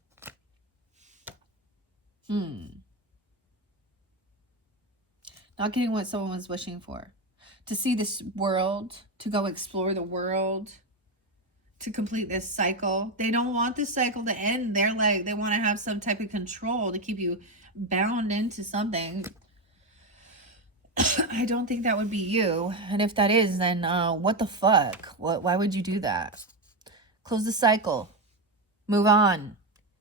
Not getting what someone was wishing for. To see this world. To go explore the world. To complete this cycle. They don't want this cycle to end. They're like, they want to have some type of control to keep you bound into something. I don't think that would be you. And if that is, then what the fuck? Why would you do that? Close the cycle. Move on.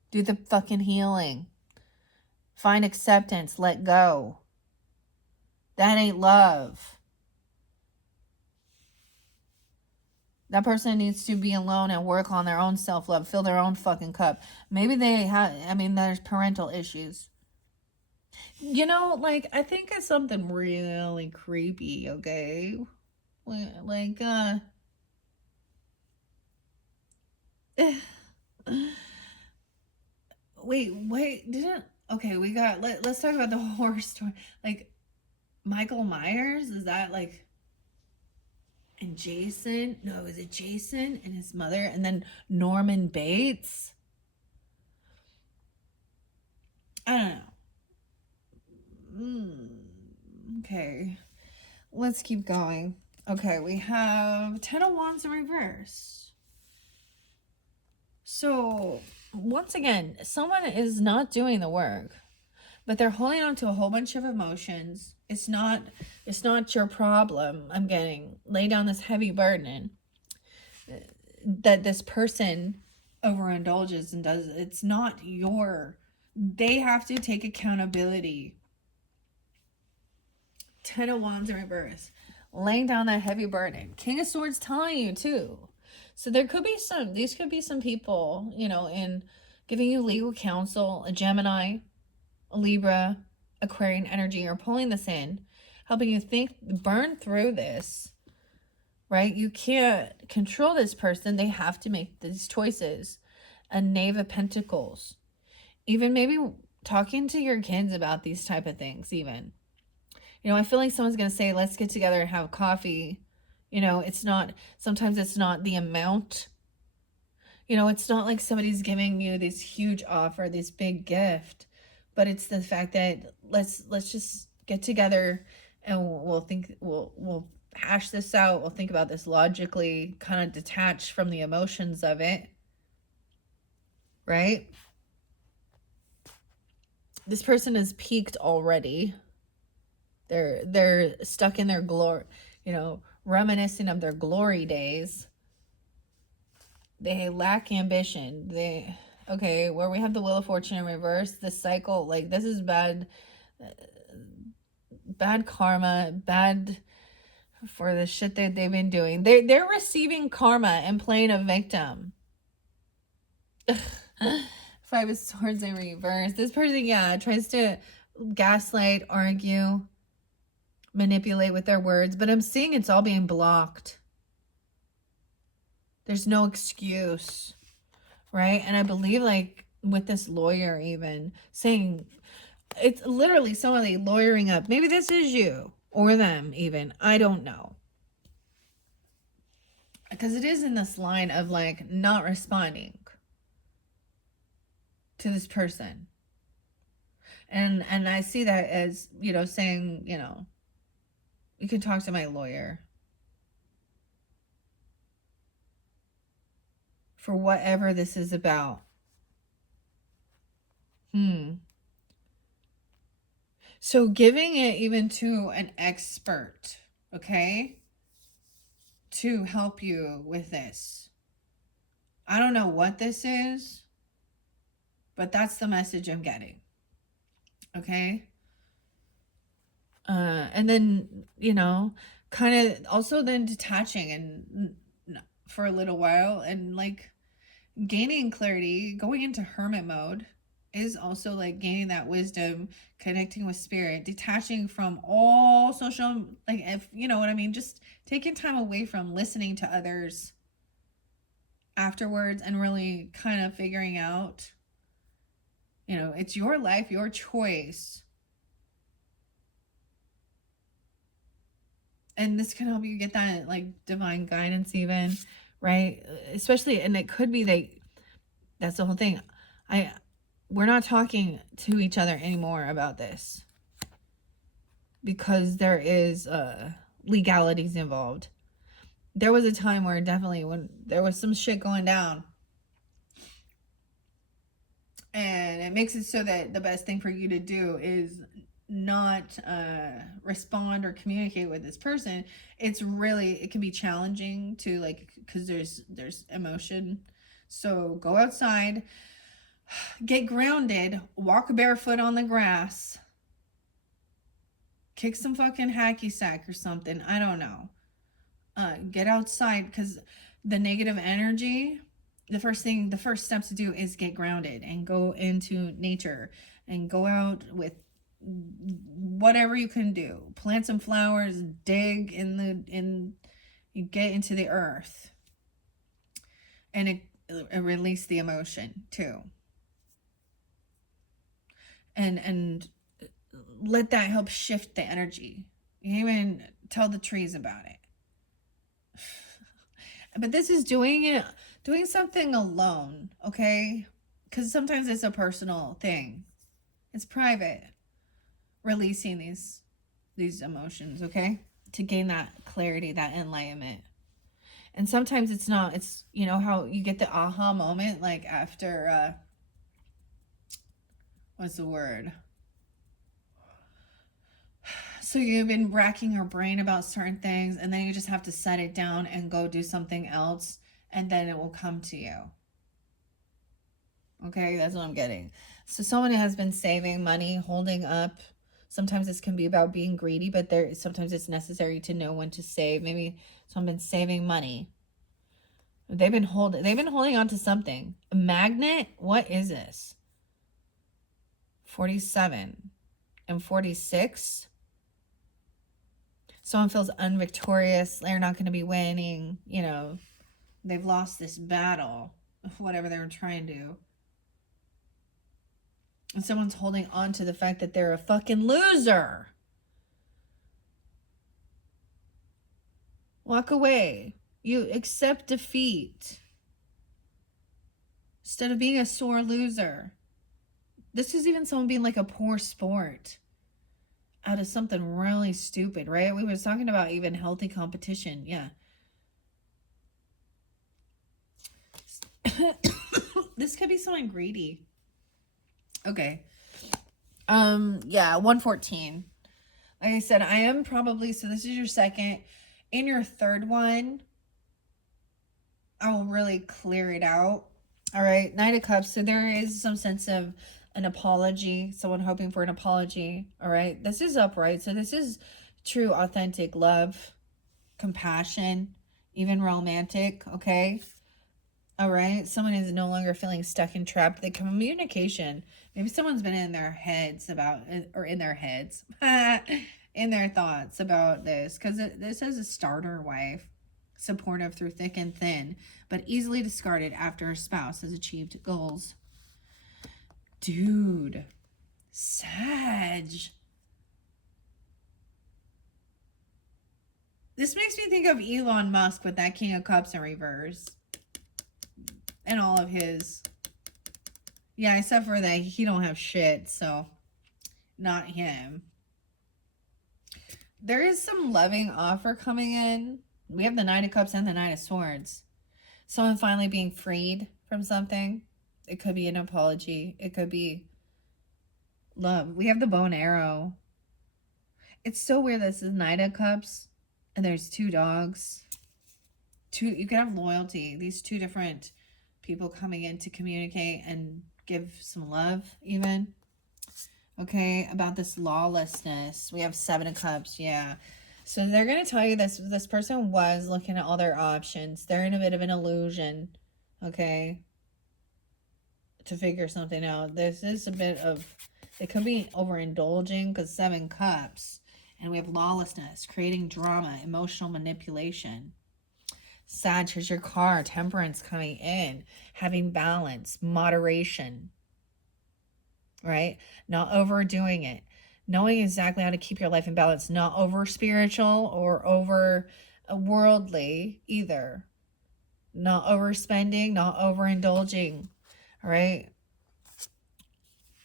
Do the fucking healing. Find acceptance. Let go. That ain't love. That person needs to be alone and work on their own self-love. Fill their own fucking cup. Maybe they have, I mean, there's parental issues. You know, like, I think it's something really creepy, okay? Like, wait, didn't, okay, we got, let's talk about the horror story. Like, Michael Myers, is that, like, and Jason, no, is it Jason and his mother? And then Norman Bates? I don't know. Okay. Let's keep going. Okay, we have 10 of Wands in reverse. So, once again, someone is not doing the work, but they're holding on to a whole bunch of emotions. It's not your problem. I'm getting lay down this heavy burden that this person overindulges and does. It's not they have to take accountability. 10 of Wands in reverse. Laying down that heavy burden. King of Swords telling you too. So these could be some people, you know, in giving you legal counsel, a Gemini, a Libra, Aquarian energy, are pulling this in, helping you burn through this, right? You can't control this person. They have to make these choices. A Knave of Pentacles. Even maybe talking to your kids about these type of things even. You know, I feel like someone's going to say, let's get together and have coffee. You know, sometimes it's not the amount. You know, it's not like somebody's giving you this huge offer, this big gift. But it's the fact that let's just get together and we'll hash this out. We'll think about this logically, kind of detached from the emotions of it. Right? This person is peaked already. They're stuck in their glory, you know, reminiscing of their glory days. They lack ambition. okay, where we have the Wheel of Fortune in reverse, the cycle, like this is bad, bad karma, bad for the shit that they've been doing. They're receiving karma and playing a victim. Five of Swords in reverse. This person, yeah, tries to gaslight, argue, manipulate with their words, but I'm seeing it's all being blocked. There's no excuse, right? And I believe, like, with this lawyer even saying, it's literally somebody lawyering up. Maybe this is you or them even. I don't know. Because it is in this line of, like, not responding to this person. And I see that as, you know, saying, you know, you can talk to my lawyer for whatever this is about. So giving it even to an expert, okay, to help you with this. I don't know what this is, but that's the message I'm getting. Okay. And then, you know, kind of also then detaching and for a little while and like gaining clarity, going into hermit mode is also like gaining that wisdom, connecting with spirit, detaching from all social, like, if you know what I mean, just taking time away from listening to others afterwards and really kind of figuring out, you know, it's your life, your choice. And this can help you get that like divine guidance even, right? Especially, and it could be that that's the whole thing. We're not talking to each other anymore about this because there is legalities involved. There was a time where definitely when there was some shit going down, and it makes it so that the best thing for you to do is not respond or communicate with this person. It's really, it can be challenging to like, because there's emotion. So go outside, get grounded, walk barefoot on the grass, kick some fucking hacky sack or something. I don't know. Get outside, because the negative energy, the first steps to do is get grounded and go into nature and go out with whatever you can do. Plant some flowers, dig you get into the earth, and it release the emotion too. And let that help shift the energy. You can even tell the trees about it. But this is doing something alone, okay? Because sometimes it's a personal thing. It's private. Releasing these emotions, okay? To gain that clarity, that enlightenment. And sometimes it's not. It's, you know, how you get the aha moment, like after, what's the word? So you've been racking your brain about certain things, and then you just have to set it down and go do something else, and then it will come to you. Okay, that's what I'm getting. So someone has been saving money, holding up. Sometimes this can be about being greedy, but sometimes it's necessary to know when to save. Maybe someone's been saving money. They've been holding on to something. A magnet? What is this? 47 and 46. Someone feels unvictorious. They're not going to be winning. You know, they've lost this battle, whatever they were trying to. And someone's holding on to the fact that they're a fucking loser. Walk away. You accept defeat instead of being a sore loser. This is even someone being like a poor sport out of something really stupid, right? We were talking about even healthy competition. Yeah. This could be someone greedy. Okay. Yeah, 114. Like I said, I am probably, so this is your second. In your third one, I will really clear it out. All right, Knight of Cups. So there is some sense of an apology, someone hoping for an apology. All right, this is upright. So this is true, authentic love, compassion, even romantic. Okay. All right, someone is no longer feeling stuck and trapped. The communication, maybe someone's been in their heads about, or in their heads, in their thoughts about this, because this is a starter wife, supportive through thick and thin, but easily discarded after a spouse has achieved goals. Dude, Sag. This makes me think of Elon Musk with that King of Cups in reverse. And all of his. Yeah, except for that he don't have shit, so not him. There is some loving offer coming in. We have the Knight of Cups and the Knight of Swords. Someone finally being freed from something. It could be an apology. It could be love. We have the bow and arrow. It's so weird this is Knight of Cups and there's two dogs. You can have loyalty. These two different people coming in to communicate and give some love even. Okay, about this lawlessness. We have Seven of Cups, yeah. So they're going to tell you this person was looking at all their options. They're in a bit of an illusion, okay, to figure something out. This is a bit of, it could be overindulging because Seven Cups. And we have lawlessness, creating drama, emotional manipulation. Sag, here's your card. Temperance coming in. Having balance, moderation. Right? Not overdoing it. Knowing exactly how to keep your life in balance. Not over spiritual or over worldly either. Not overspending, not overindulging. All right?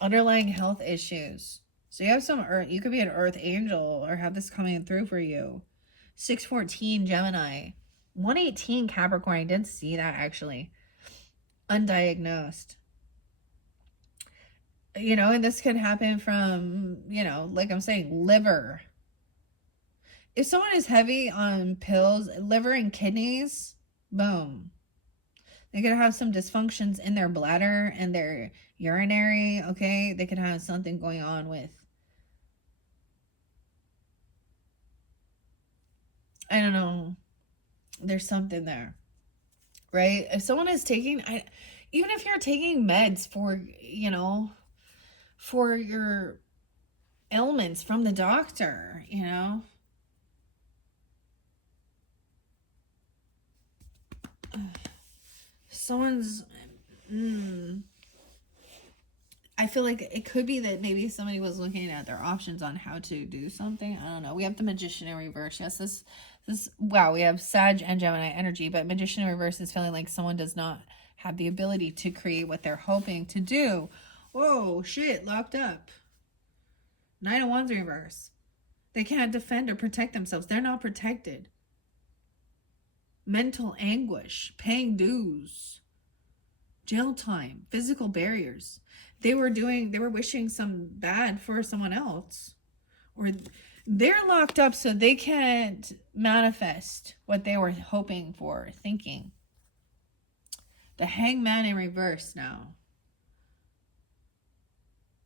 Underlying health issues. So you have some earth, you could be an earth angel or have this coming through for you. 614 Gemini. 118 Capricorn. I did see that actually. Undiagnosed. You know, and this could happen from, you know, like I'm saying, liver. If someone is heavy on pills, liver and kidneys, boom. They could have some dysfunctions in their bladder and their urinary, okay? They could have something going on with, I don't know. There's something there, right? If someone is taking, even if you're taking meds for, you know, for your ailments from the doctor, you know, someone's, I feel like it could be that maybe somebody was looking at their options on how to do something. I don't know. We have the Magician in reverse. Yes, this, wow, we have Sag and Gemini energy, but Magician in reverse is feeling like someone does not have the ability to create what they're hoping to do. Whoa, shit, locked up. Knight of Wands in reverse. They can't defend or protect themselves. They're not protected. Mental anguish, paying dues, jail time, physical barriers. They were wishing some bad for someone else. Or they're locked up so they can't manifest what they were hoping for, thinking. The Hangman in reverse now.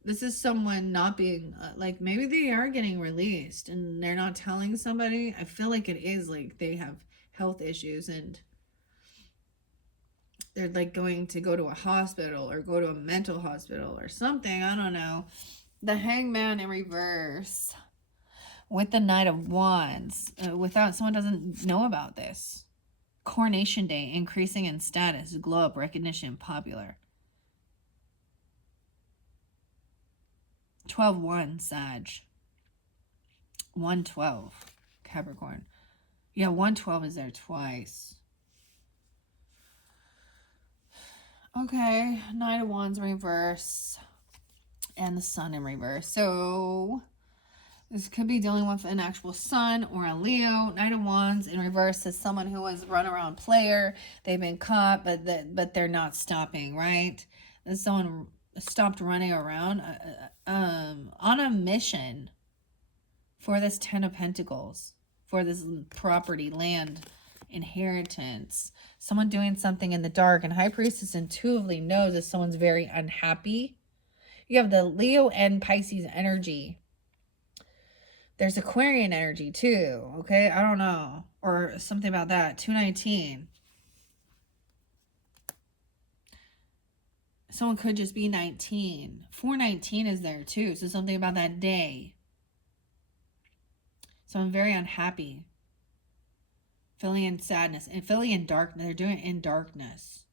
This is someone not being, like, maybe they are getting released and they're not telling somebody. I feel like it is like they have health issues and they're like going to go to a hospital or go to a mental hospital or something. I don't know. The Hangman in reverse with the Knight of Wands. Without, someone doesn't know about this. Coronation Day, increasing in status, glow up, recognition, popular. 12-1 Sag. 112 Capricorn. Yeah, 112 is there twice. Okay, Knight of Wands reverse. And the Sun in reverse. So this could be dealing with an actual Sun or a Leo. Knight of Wands in reverse is someone who was run around player. They've been caught, but they're not stopping, right? There's someone stopped running around on a mission for this 10 of Pentacles, for this property, land, inheritance, someone doing something in the dark. And High Priestess intuitively knows if someone's very unhappy. You have the Leo and Pisces energy. There's Aquarian energy too, okay? I don't know. Or something about that. 219. Someone could just be 19. 419 is there too. So something about that day. Someone very unhappy. Feeling in sadness. And feeling in darkness. They're doing it in darkness.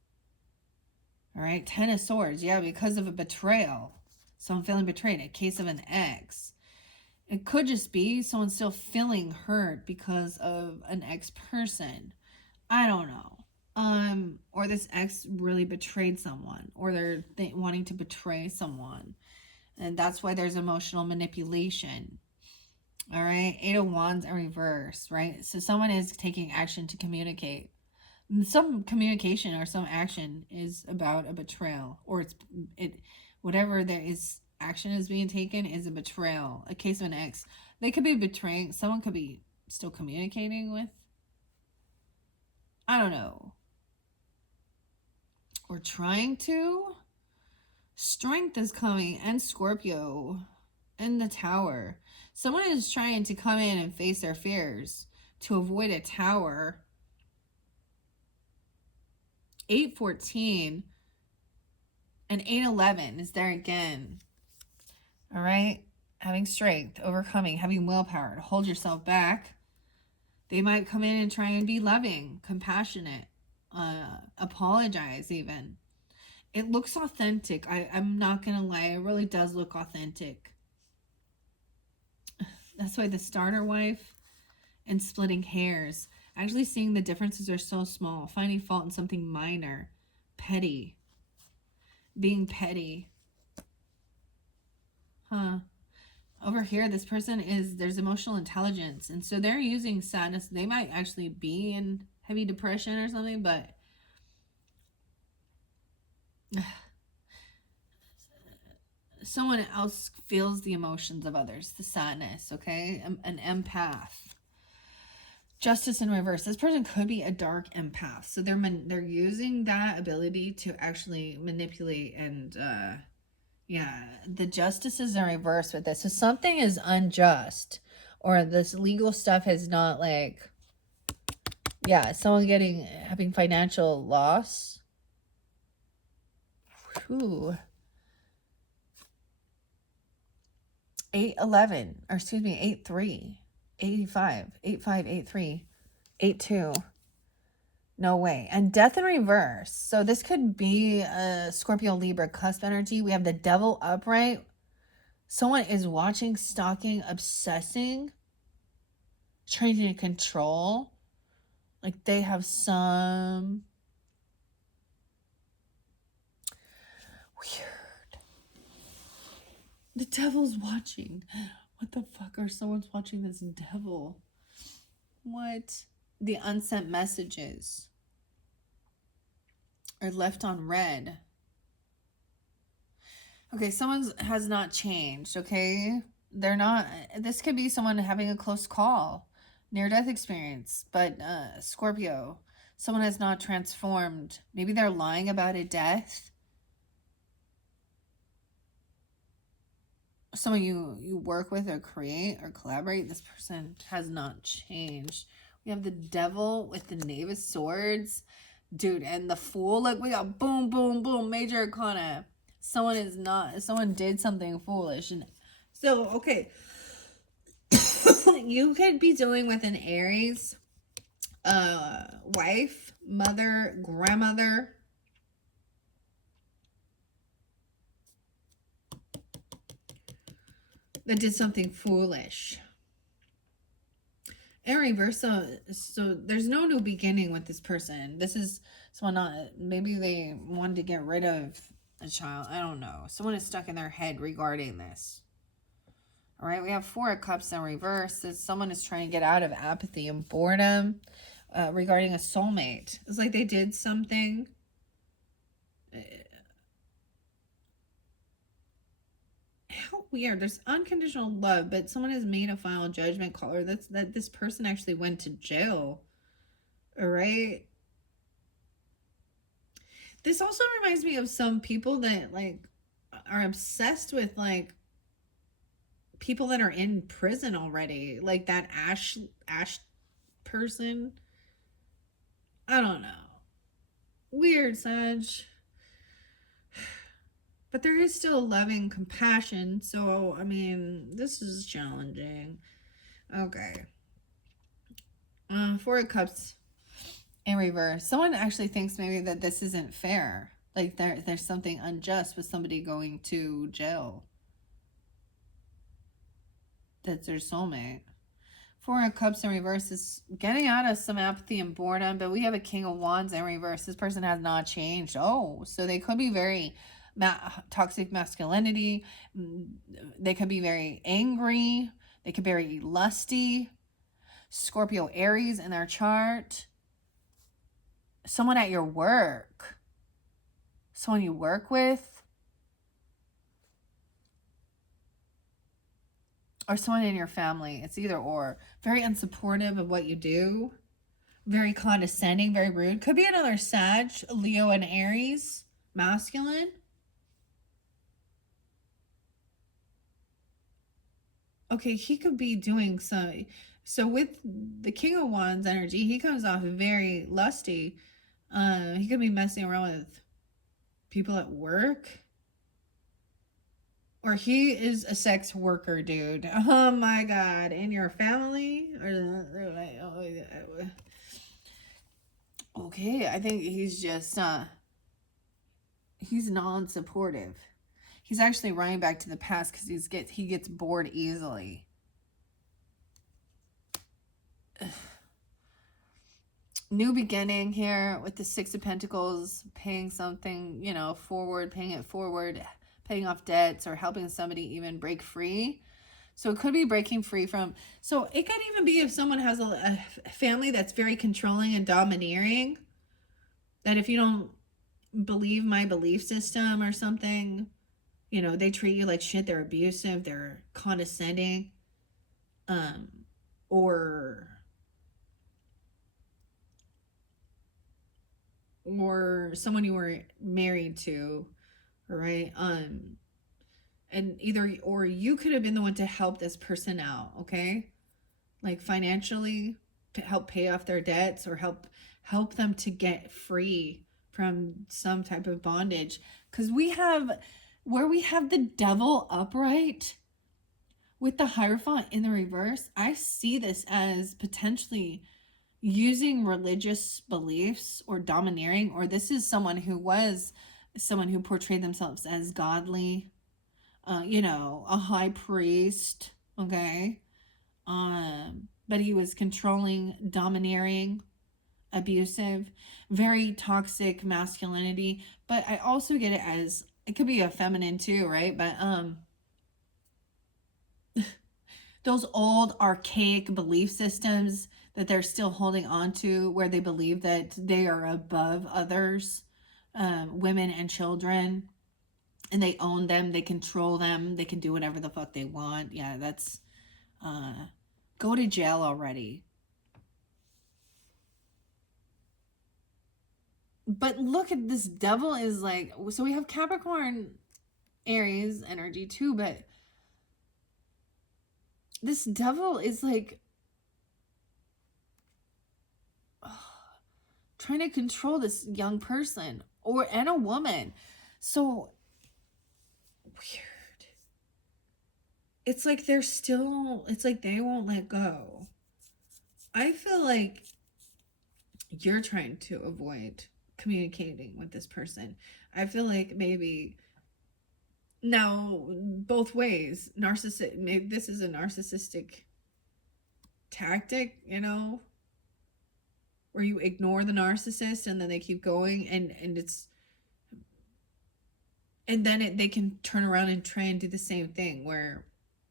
All right. 10 of Swords. Yeah, because of a betrayal. Someone feeling betrayed. A case of an ex. It could just be someone still feeling hurt because of an ex person. I don't know. Or this ex really betrayed someone, or they're wanting to betray someone, and that's why there's emotional manipulation. All right, 8 of Wands in reverse, right? So someone is taking action to communicate. Some communication or some action is about a betrayal, or whatever there is action is being taken is a betrayal. A case of an ex. They could be betraying. Someone could be still communicating with. I don't know. Or trying to. Strength is coming, and Scorpio in the Tower. Someone is trying to come in and face their fears to avoid a Tower. 814 and 811 is there again. All right. Having strength, overcoming, having willpower to hold yourself back. They might come in and try and be loving, compassionate, apologize even. It looks authentic. I'm not going to lie. It really does look authentic. That's why the starter wife and splitting hairs. Actually seeing the differences are so small. Finding fault in something minor. Petty. Being petty. Huh. Over here, this person there's emotional intelligence. And so they're using sadness. They might actually be in heavy depression or something, but someone else feels the emotions of others, the sadness, okay? An empath. Justice in reverse. This person could be a dark empath. So they're using that ability to actually manipulate and yeah, the justice is in reverse with this. So something is unjust, or this legal stuff is not like, yeah, someone having financial loss. Ooh. 811, or excuse me, 83, 85, 85, 83, 82. No way. And death in reverse. So this could be a Scorpio Libra cusp energy. We have the devil upright. Someone is watching, stalking, obsessing, trying to control. Like they have some weird. The devil's watching. What the fuck are someone's watching this devil? What? The unsent messages are left on red. Okay, someone has not changed, okay? They're not, this could be someone having a close call, near-death experience, but Scorpio, someone has not transformed. Maybe they're lying about a death. Someone you work with or create or collaborate, this person has not changed. We have the devil with the Knave of Swords. Dude, and the Fool. Like, we got boom, boom, boom, major arcana. Someone did something foolish. And so, okay. You could be dealing with an Aries wife, mother, grandmother. That did something foolish. In reverse, so there's no new beginning with this person. This is someone maybe they wanted to get rid of a child. I don't know. Someone is stuck in their head regarding this. All right, we have 4 of Cups in reverse. Someone is trying to get out of apathy and boredom regarding a soulmate. It's like they did something. How weird. There's unconditional love, but someone has made a final judgment call, or that this person actually went to jail All right. This also reminds me of some people that like are obsessed with like people that are in prison already, like that Ash person. I don't know. Weird, Sag. But there is still loving compassion, so I mean, this is challenging. Okay. Four of Cups in reverse. Someone actually thinks maybe that this isn't fair. Like there's something unjust with somebody going to jail. That's their soulmate. Four of Cups in reverse is getting out of some apathy and boredom, but we have a King of Wands in reverse. This person has not changed. Oh, so they could be very toxic masculinity. They could be very angry. They could be very lusty. Scorpio Aries in their chart. Someone at your work. Someone you work with. Or someone in your family. It's either or. Very unsupportive of what you do. Very condescending, very rude. Could be another Sag, Leo, and Aries, masculine. Okay, he could be doing some. So with the King of Wands energy, he comes off very lusty. He could be messing around with people at work. Or he is a sex worker, dude. Oh my god. In your family? Okay, I think he's just he's non-supportive. He's actually running back to the past because he gets bored easily. New beginning here with the Six of Pentacles, paying something, forward, paying it forward, paying off debts, or helping somebody even break free. So it could be breaking free from. So it could even be if someone has a family that's very controlling and domineering. That if you don't believe my belief system or something, they treat you like shit. They're abusive. They're condescending. Um, or someone you were married to, all right? And either or you could have been the one to help this person out, okay? Like financially, to help pay off their debts or help them to get free from some type of bondage. Because we have the devil upright with the Hierophant in the reverse, I see this as potentially using religious beliefs or domineering, or this is someone who portrayed themselves as godly, a high priest, okay? But he was controlling, domineering, abusive, very toxic masculinity. But I also get it as it could be a feminine too, right? But those old archaic belief systems that they're still holding on to, where they believe that they are above others, women and children, and they own them, they control them, they can do whatever the fuck they want. Yeah, that's go to jail already. But look at this devil is like, so we have Capricorn Aries energy too, but this devil is like trying to control this young person and a woman. So weird. It's like it's like they won't let go. I feel like you're trying to avoid communicating with this person. I feel like maybe now both ways, maybe this is a narcissistic tactic, where you ignore the narcissist and then they keep going, and then they can turn around and try and do the same thing where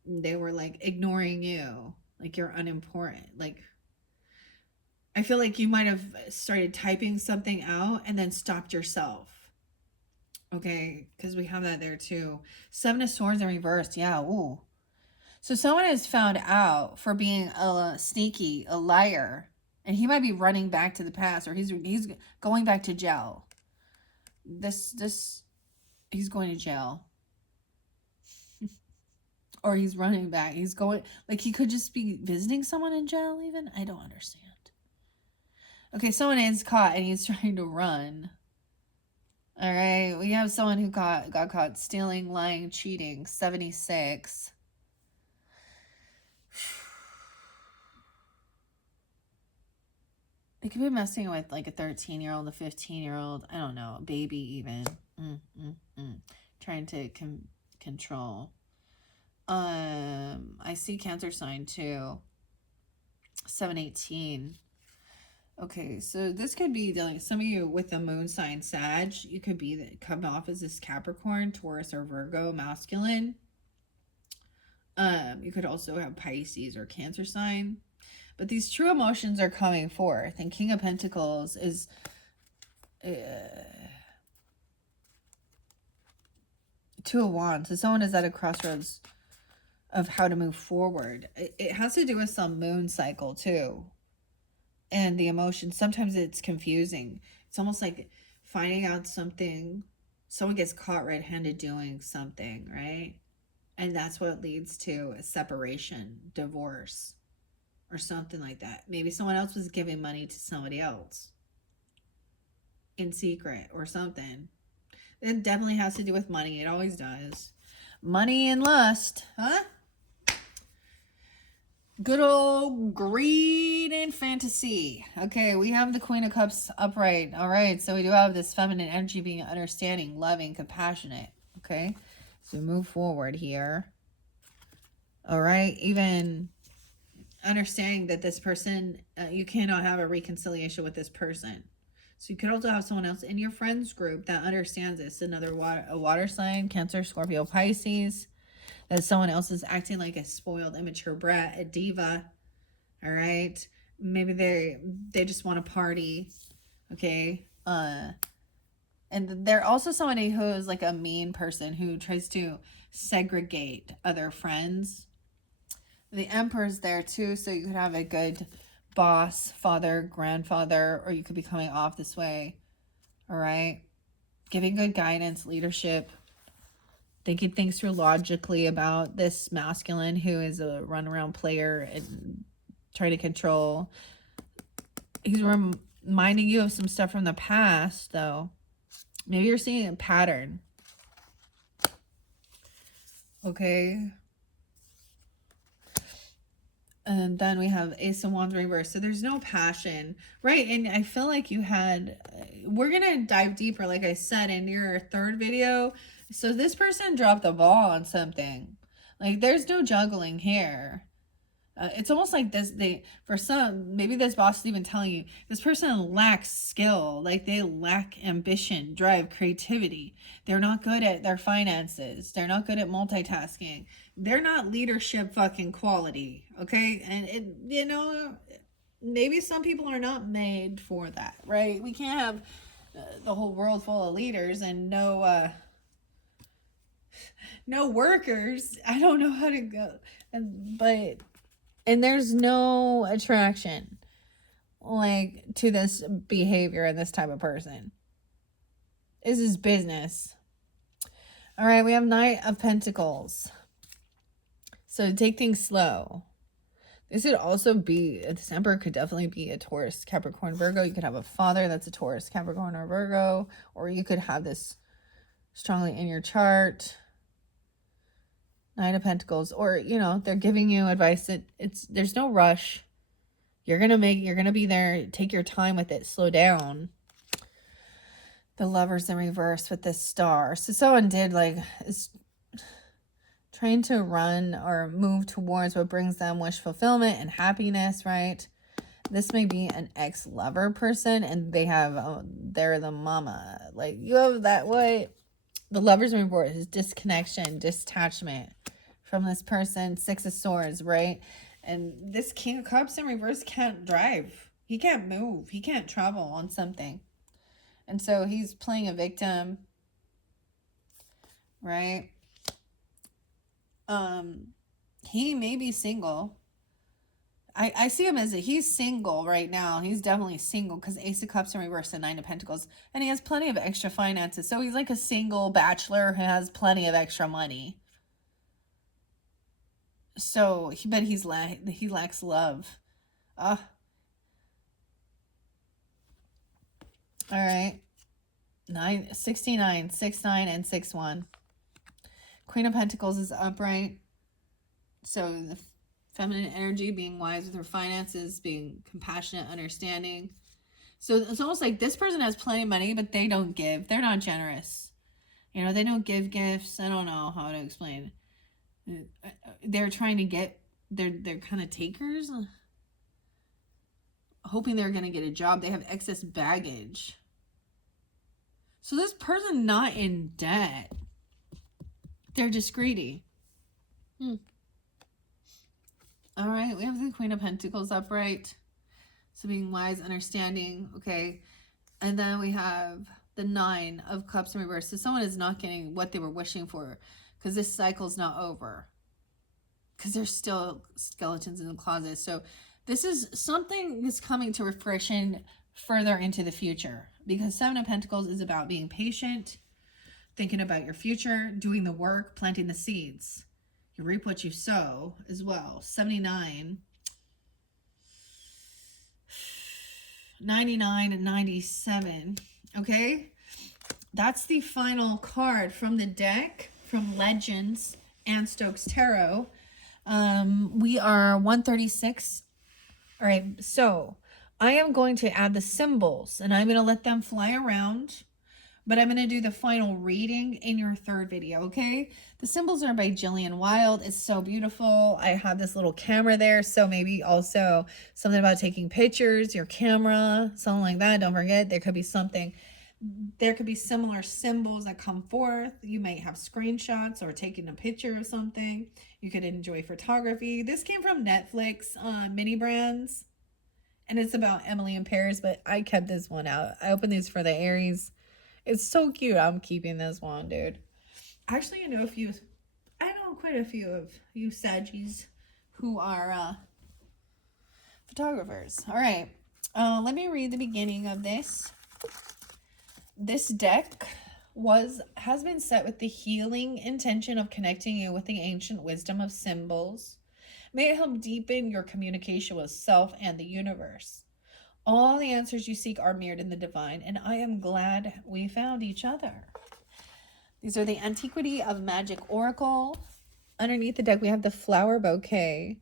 they were like ignoring you, like you're unimportant. Like I feel like you might have started typing something out and then stopped yourself. Okay, because we have that there too. Seven of Swords in reverse. Yeah, ooh. So someone is found out for being a sneaky, a liar. And he might be running back to the past, or he's going back to jail. He's going to jail. Or he's running back. He's going, like, he could just be visiting someone in jail even. I don't understand. Okay, someone is caught and he's trying to run. All right, we have someone who got caught stealing, lying, cheating. 76. It could be messing with like a 13-year-old, a 15-year-old. I don't know, a baby even. Trying to control. I see Cancer sign too. 718. Okay, so this could be dealing some of you with the moon sign Sag. You could be come off as this Capricorn, Taurus, or Virgo masculine. You could also have Pisces or Cancer sign. But these true emotions are coming forth. And King of Pentacles is Two of Wands. So someone is at a crossroads of how to move forward. It has to do with some moon cycle too. And the emotions, sometimes it's confusing. It's almost like finding out something. Someone gets caught red-handed doing something, right? And that's what leads to a separation, divorce, or something like that. Maybe someone else was giving money to somebody else in secret or something. It definitely has to do with money. It always does. Money and lust, huh? Good old greed and fantasy. Okay, we have the Queen of Cups upright. All right, so we do have this feminine energy being understanding, loving, compassionate. Okay, so move forward here. All right, even understanding that this person, you cannot have a reconciliation with this person. So you could also have someone else in your friends group that understands this. A water sign, Cancer, Scorpio, Pisces. That someone else is acting like a spoiled, immature brat, a diva. All right, maybe they just want to party. Okay, and they're also somebody who is like a mean person who tries to segregate other friends. The Emperor's there too, so you could have a good boss, father, grandfather, or you could be coming off this way. All right, giving good guidance, leadership, thinking things through logically about this masculine who is a runaround player and trying to control. He's reminding you of some stuff from the past, though. Maybe you're seeing a pattern. Okay. And then we have Ace of Wands reverse. So there's no passion, right? And I feel like you had, we're going to dive deeper, like I said, in your third video. So this person dropped the ball on something. Like there's no juggling here. It's almost like this, for some, maybe this boss is even telling you, this person lacks skill. Like they lack ambition, drive, creativity. They're not good at their finances. They're not good at multitasking. They're not leadership fucking quality. Okay. And maybe some people are not made for that, right? We can't have the whole world full of leaders and no workers. I don't know how to go. And there's no attraction like to this behavior and this type of person. This is business. All right, we have Knight of Pentacles. So take things slow. This could also be, this Emperor could definitely be a Taurus, Capricorn, Virgo. You could have a father that's a Taurus, Capricorn, or Virgo. Or you could have this strongly in your chart. Nine of Pentacles, or they're giving you advice that there's no rush. You're gonna be there. Take your time with it. Slow down. The Lovers in reverse with this star. So someone is trying to run or move towards what brings them wish fulfillment and happiness, right? This may be an ex-lover person, and they're the mama. Like you have that way. The Lovers in reverse is disconnection, detachment from this person. Six of Swords, right? And this King of Cups in reverse can't drive. He can't move. He can't travel on something. And so he's playing a victim, right? He may be single. I see him as he's single right now. He's definitely single because Ace of Cups in reverse and Nine of Pentacles. And he has plenty of extra finances. So he's like a single bachelor who has plenty of extra money. So, but he lacks love. All right. 69, 6-9, and 6-1. Queen of Pentacles is upright. So the feminine energy, being wise with her finances, being compassionate, understanding. So it's almost like this person has plenty of money, but they don't give. They're not generous. You know, they don't give gifts. I don't know how to explain. They're trying to get, they're kind of takers, hoping they're going to get a job. They have excess baggage. So this person not in debt. They're just greedy. All right, we have the Queen of Pentacles upright. So being wise, understanding, okay. And then we have the Nine of Cups in reverse. So someone is not getting what they were wishing for because this cycle's not over. Because there's still skeletons in the closet. So this is something that's coming to fruition further into the future. Because Seven of Pentacles is about being patient, thinking about your future, doing the work, planting the seeds. You reap what you sow as well. 79, 99, and 97. Okay? That's the final card from the deck from Legends and Stokes Tarot. We are 136. All right, so I am going to add the symbols and I'm going to let them fly around. But I'm going to do the final reading in your third video, okay? The symbols are by Jillian Wild. It's so beautiful. I have this little camera there, so maybe also something about taking pictures, your camera, something like that. Don't forget, there could be something. There could be similar symbols that come forth. You might have screenshots or taking a picture of something. You could enjoy photography. This came from Netflix, Mini Brands. And it's about Emily in Paris, but I kept this one out. I opened these for the Aries. It's so cute. I'm keeping this one, dude. Actually, I know quite a few of you Saggies who are photographers. All right. Let me read the beginning of this. This deck has been set with the healing intention of connecting you with the ancient wisdom of symbols. May it help deepen your communication with self and the universe. All the answers you seek are mirrored in the divine, and I am glad we found each other. These are the Antiquity of Magic Oracle. Underneath the deck, we have the flower bouquet.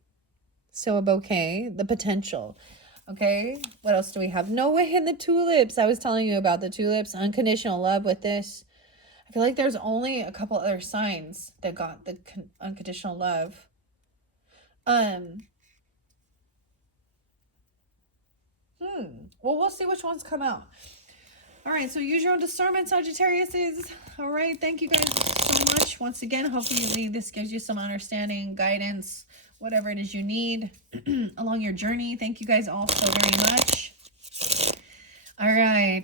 So a bouquet, the potential. Okay, what else do we have? No way in the tulips. I was telling you about the tulips. Unconditional love with this. I feel like there's only a couple other signs that got the unconditional love. Well, we'll see which ones come out. All right, so use your own discernment, Sagittarius. All right, thank you guys so much. Once again, hopefully this gives you some understanding, guidance, whatever it is you need along your journey. Thank you guys all so very much. All right,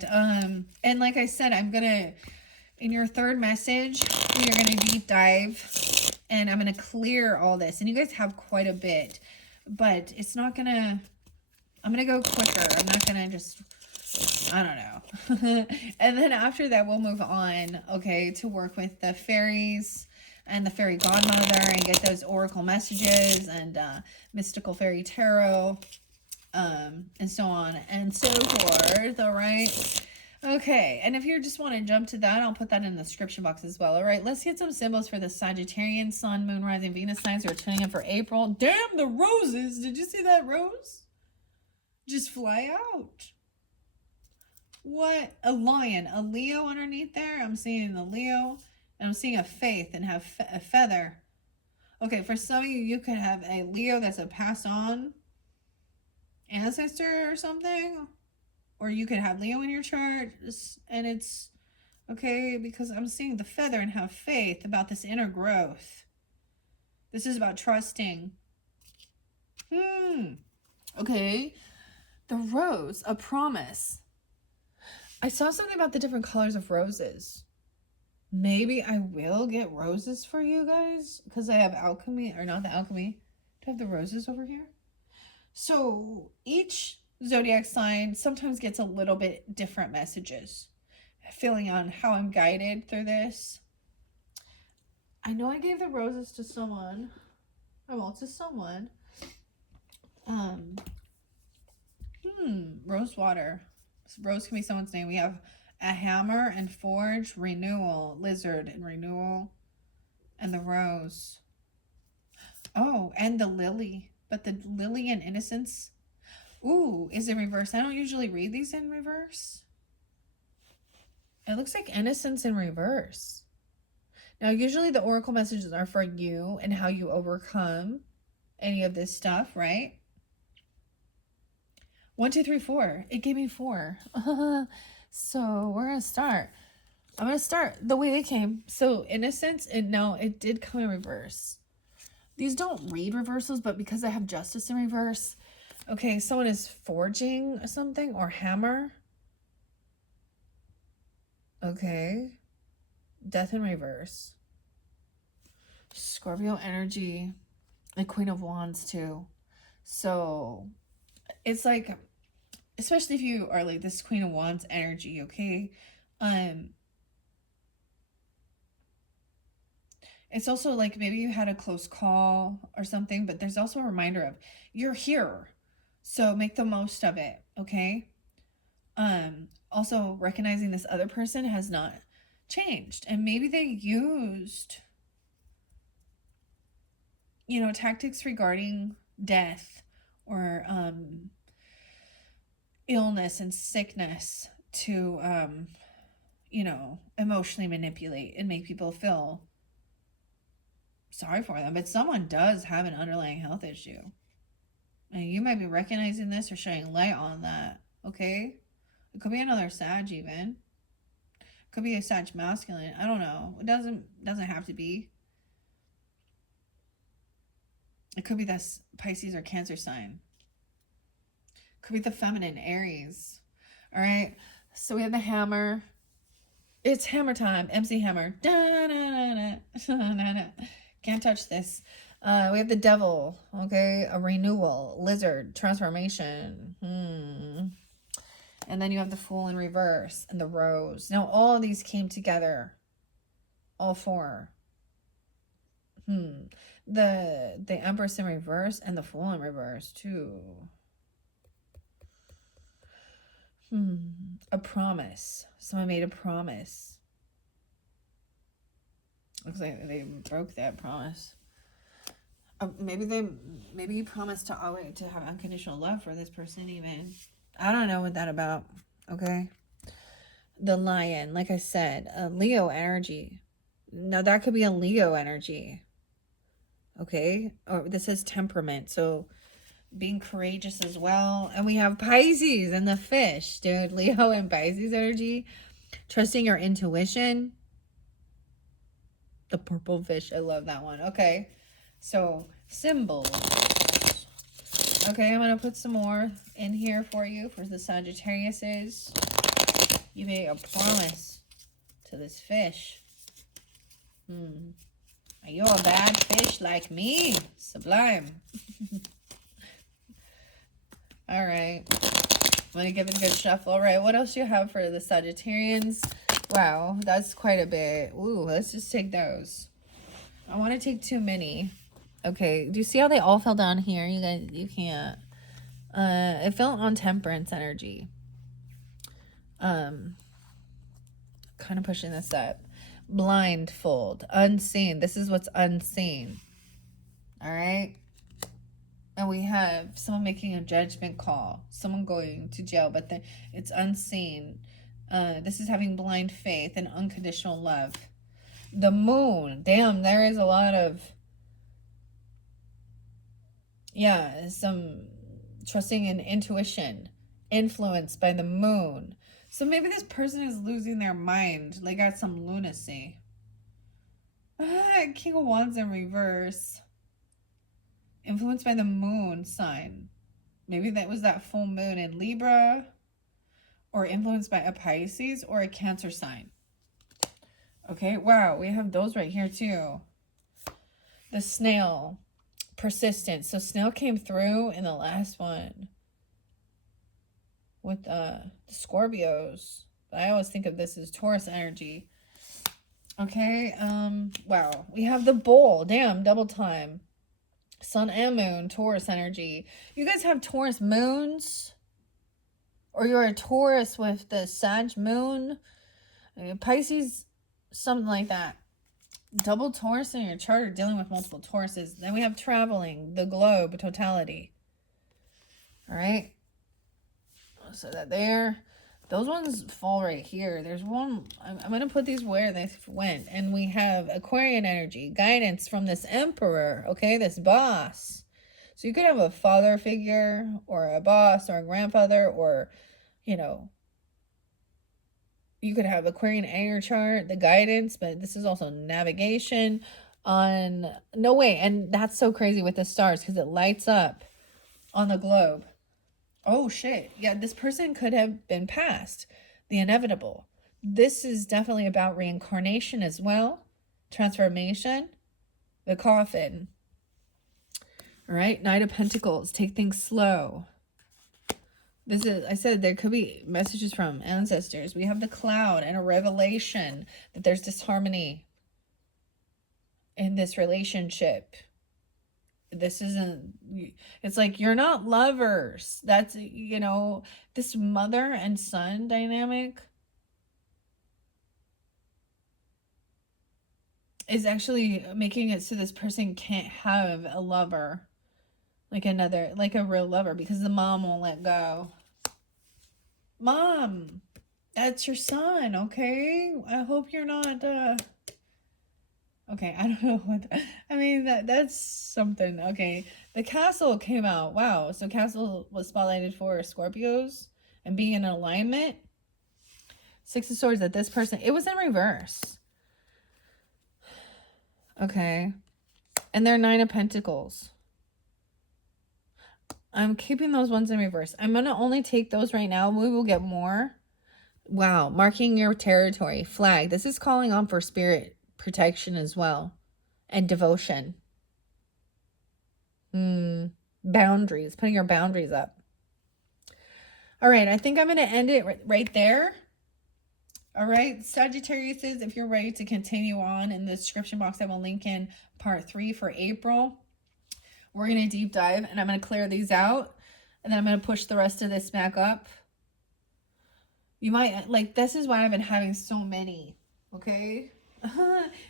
and like I said, in your third message, we are gonna deep dive, and I'm gonna clear all this. And you guys have quite a bit, but it's not gonna... I'm going to go quicker. I'm not going to just, I don't know. And then after that, we'll move on, okay, to work with the fairies and the fairy godmother and get those oracle messages and mystical fairy tarot and so on and so forth, all right? Okay, and if you just want to jump to that, I'll put that in the description box as well. All right, let's get some symbols for the Sagittarian, Sun, Moon, Rising, Venus signs who are tuning in for April. Damn, the roses. Did you see that rose? Just fly out. What? A lion. A Leo underneath there. I'm seeing the Leo. And I'm seeing a faith and have a feather. Okay, for some of you, you could have a Leo that's a passed on ancestor or something. Or you could have Leo in your chart. And it's, okay, because I'm seeing the feather and have faith about this inner growth. This is about trusting. Okay. The rose, a promise. I saw something about the different colors of roses. Maybe I will get roses for you guys because I have alchemy, or not the alchemy. Do I have the roses over here? So each zodiac sign sometimes gets a little bit different messages. Feeling on how I'm guided through this. I know I gave the roses to someone. Oh, well, to someone. Um, Rose water. Rose can be someone's name. We have a hammer and forge, renewal, lizard and renewal, and the rose. Oh, and the lily. But the lily and innocence, ooh, is in reverse. I don't usually read these in reverse. It looks like innocence in reverse. Now, usually the oracle messages are for you and how you overcome any of this stuff, right? 1, 2, 3, 4. It gave me 4. So we're gonna start. I'm gonna start the way they came. So innocence, and no, it did come in reverse. These don't read reversals, but because I have justice in reverse, okay, someone is forging something or hammer. Okay, death in reverse. Scorpio energy, the Queen of Wands too. So it's like, especially if you are like this Queen of Wands energy, okay? It's also like maybe you had a close call or something, but there's also a reminder of you're here. So make the most of it, okay? Also recognizing this other person has not changed, and maybe they used, you know, tactics regarding death or illness and sickness to you know, emotionally manipulate and make people feel sorry for them. But someone does have an underlying health issue, and you might be recognizing this or shining light on that, okay? It could be another Sag even. It could be a Sag masculine. I don't know. It doesn't have to be. It could be this Pisces or Cancer sign. Could be the feminine Aries. All right. So we have the hammer. It's hammer time. MC Hammer. Can't touch this. We have the devil. Okay. A renewal. Lizard. Transformation. And then you have the Fool in reverse and the Rose. Now all of these came together. All 4. The Empress in reverse and the Fool in reverse too. A promise. Someone made a promise. Looks like they broke that promise. Maybe you promised to always to have unconditional love for this person even. I don't know what that about. Okay. The Lion, like I said, a Leo energy. Now that could be a Leo energy. Okay. Or this is temperament. So being courageous as well. And we have Pisces and the fish, dude. Leo and Pisces energy. Trusting your intuition. The purple fish. I love that one. Okay. So symbols. Okay, I'm going to put some more in here for you for the Sagittariuses. You made a promise to this fish. Are you a bad fish like me? Sublime. All right. I'm going to give it a good shuffle. All right, what else do you have for the Sagittarians? Wow, that's quite a bit. Ooh, let's just take those. I want to take too many. Okay, do you see how they all fell down here? You guys, you can't. It fell on temperance energy. Kind of pushing this up. Blindfold, unseen. This is what's unseen. All right. And we have someone making a judgment call, someone going to jail, but it's unseen. This is having blind faith and unconditional love. The moon. Damn, there is a lot of, yeah, some trusting in intuition, influenced by the moon. So maybe this person is losing their mind. They got some lunacy. King of Wands in reverse. Influenced by the moon sign. Maybe that was that full moon in Libra. Or influenced by a Pisces or a Cancer sign. Okay, wow, we have those right here too. The snail. persistence. So Snail came through in the last one with the Scorpios. But I always think of this as Taurus energy. Okay, wow. We have the Bull. Damn, double time. Sun and Moon, Taurus energy. You guys have Taurus moons? Or you're a Taurus with the Sag moon? Pisces, something like that. Double Taurus in your chart or dealing with multiple Tauruses. Then we have traveling, the globe, totality. All right. So that there. Those ones fall right here. There's one. I'm going to put these where they went. And we have Aquarian energy, guidance from this emperor, okay, this boss. So you could have a father figure or a boss or a grandfather or, you know, you could have Aquarian in your chart, the guidance, but this is also navigation on, no way. And that's so crazy with the stars because it lights up on the globe. Oh, shit. Yeah, this person could have been past the inevitable. This is definitely about reincarnation as well. Transformation. The coffin. All right. Knight of Pentacles. Take things slow. This is, I said, there could be messages from ancestors. We have the cloud and a revelation that there's disharmony in this relationship. This isn't, it's like you're not lovers. That's, you know, this mother and son dynamic is actually making it so this person can't have a lover, like another, like a real lover, because the mom won't let go. Mom, that's your son, okay? I hope you're not, okay, I don't know what, I mean, that's something. Okay, the Castle came out. Wow, so Castle was spotlighted for Scorpios and being in alignment. Six of Swords, that this person, it was in reverse. Okay, and they're Nine of Pentacles. I'm keeping those ones in reverse. I'm going to only take those right now. We will get more. Wow, marking your territory. Flag. This is calling on for spirit protection as well. And devotion. Boundaries. Putting your boundaries up. All right, I think I'm going to end it right there. All right, Sagittarius, if you're ready to continue on, in the description box, I will link in part 3 for April. We're going to deep dive, and I'm going to clear these out, and then I'm going to push the rest of this back up. You might, like, this is why I've been having so many, okay?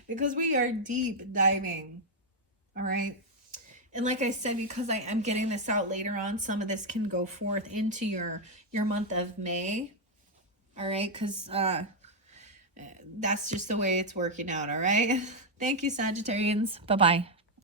Because we are deep diving, all right? And like I said, because I'm getting this out later on, some of this can go forth into your month of May, all right? Because that's just the way it's working out, all right? Thank you, Sagittarians. Bye-bye.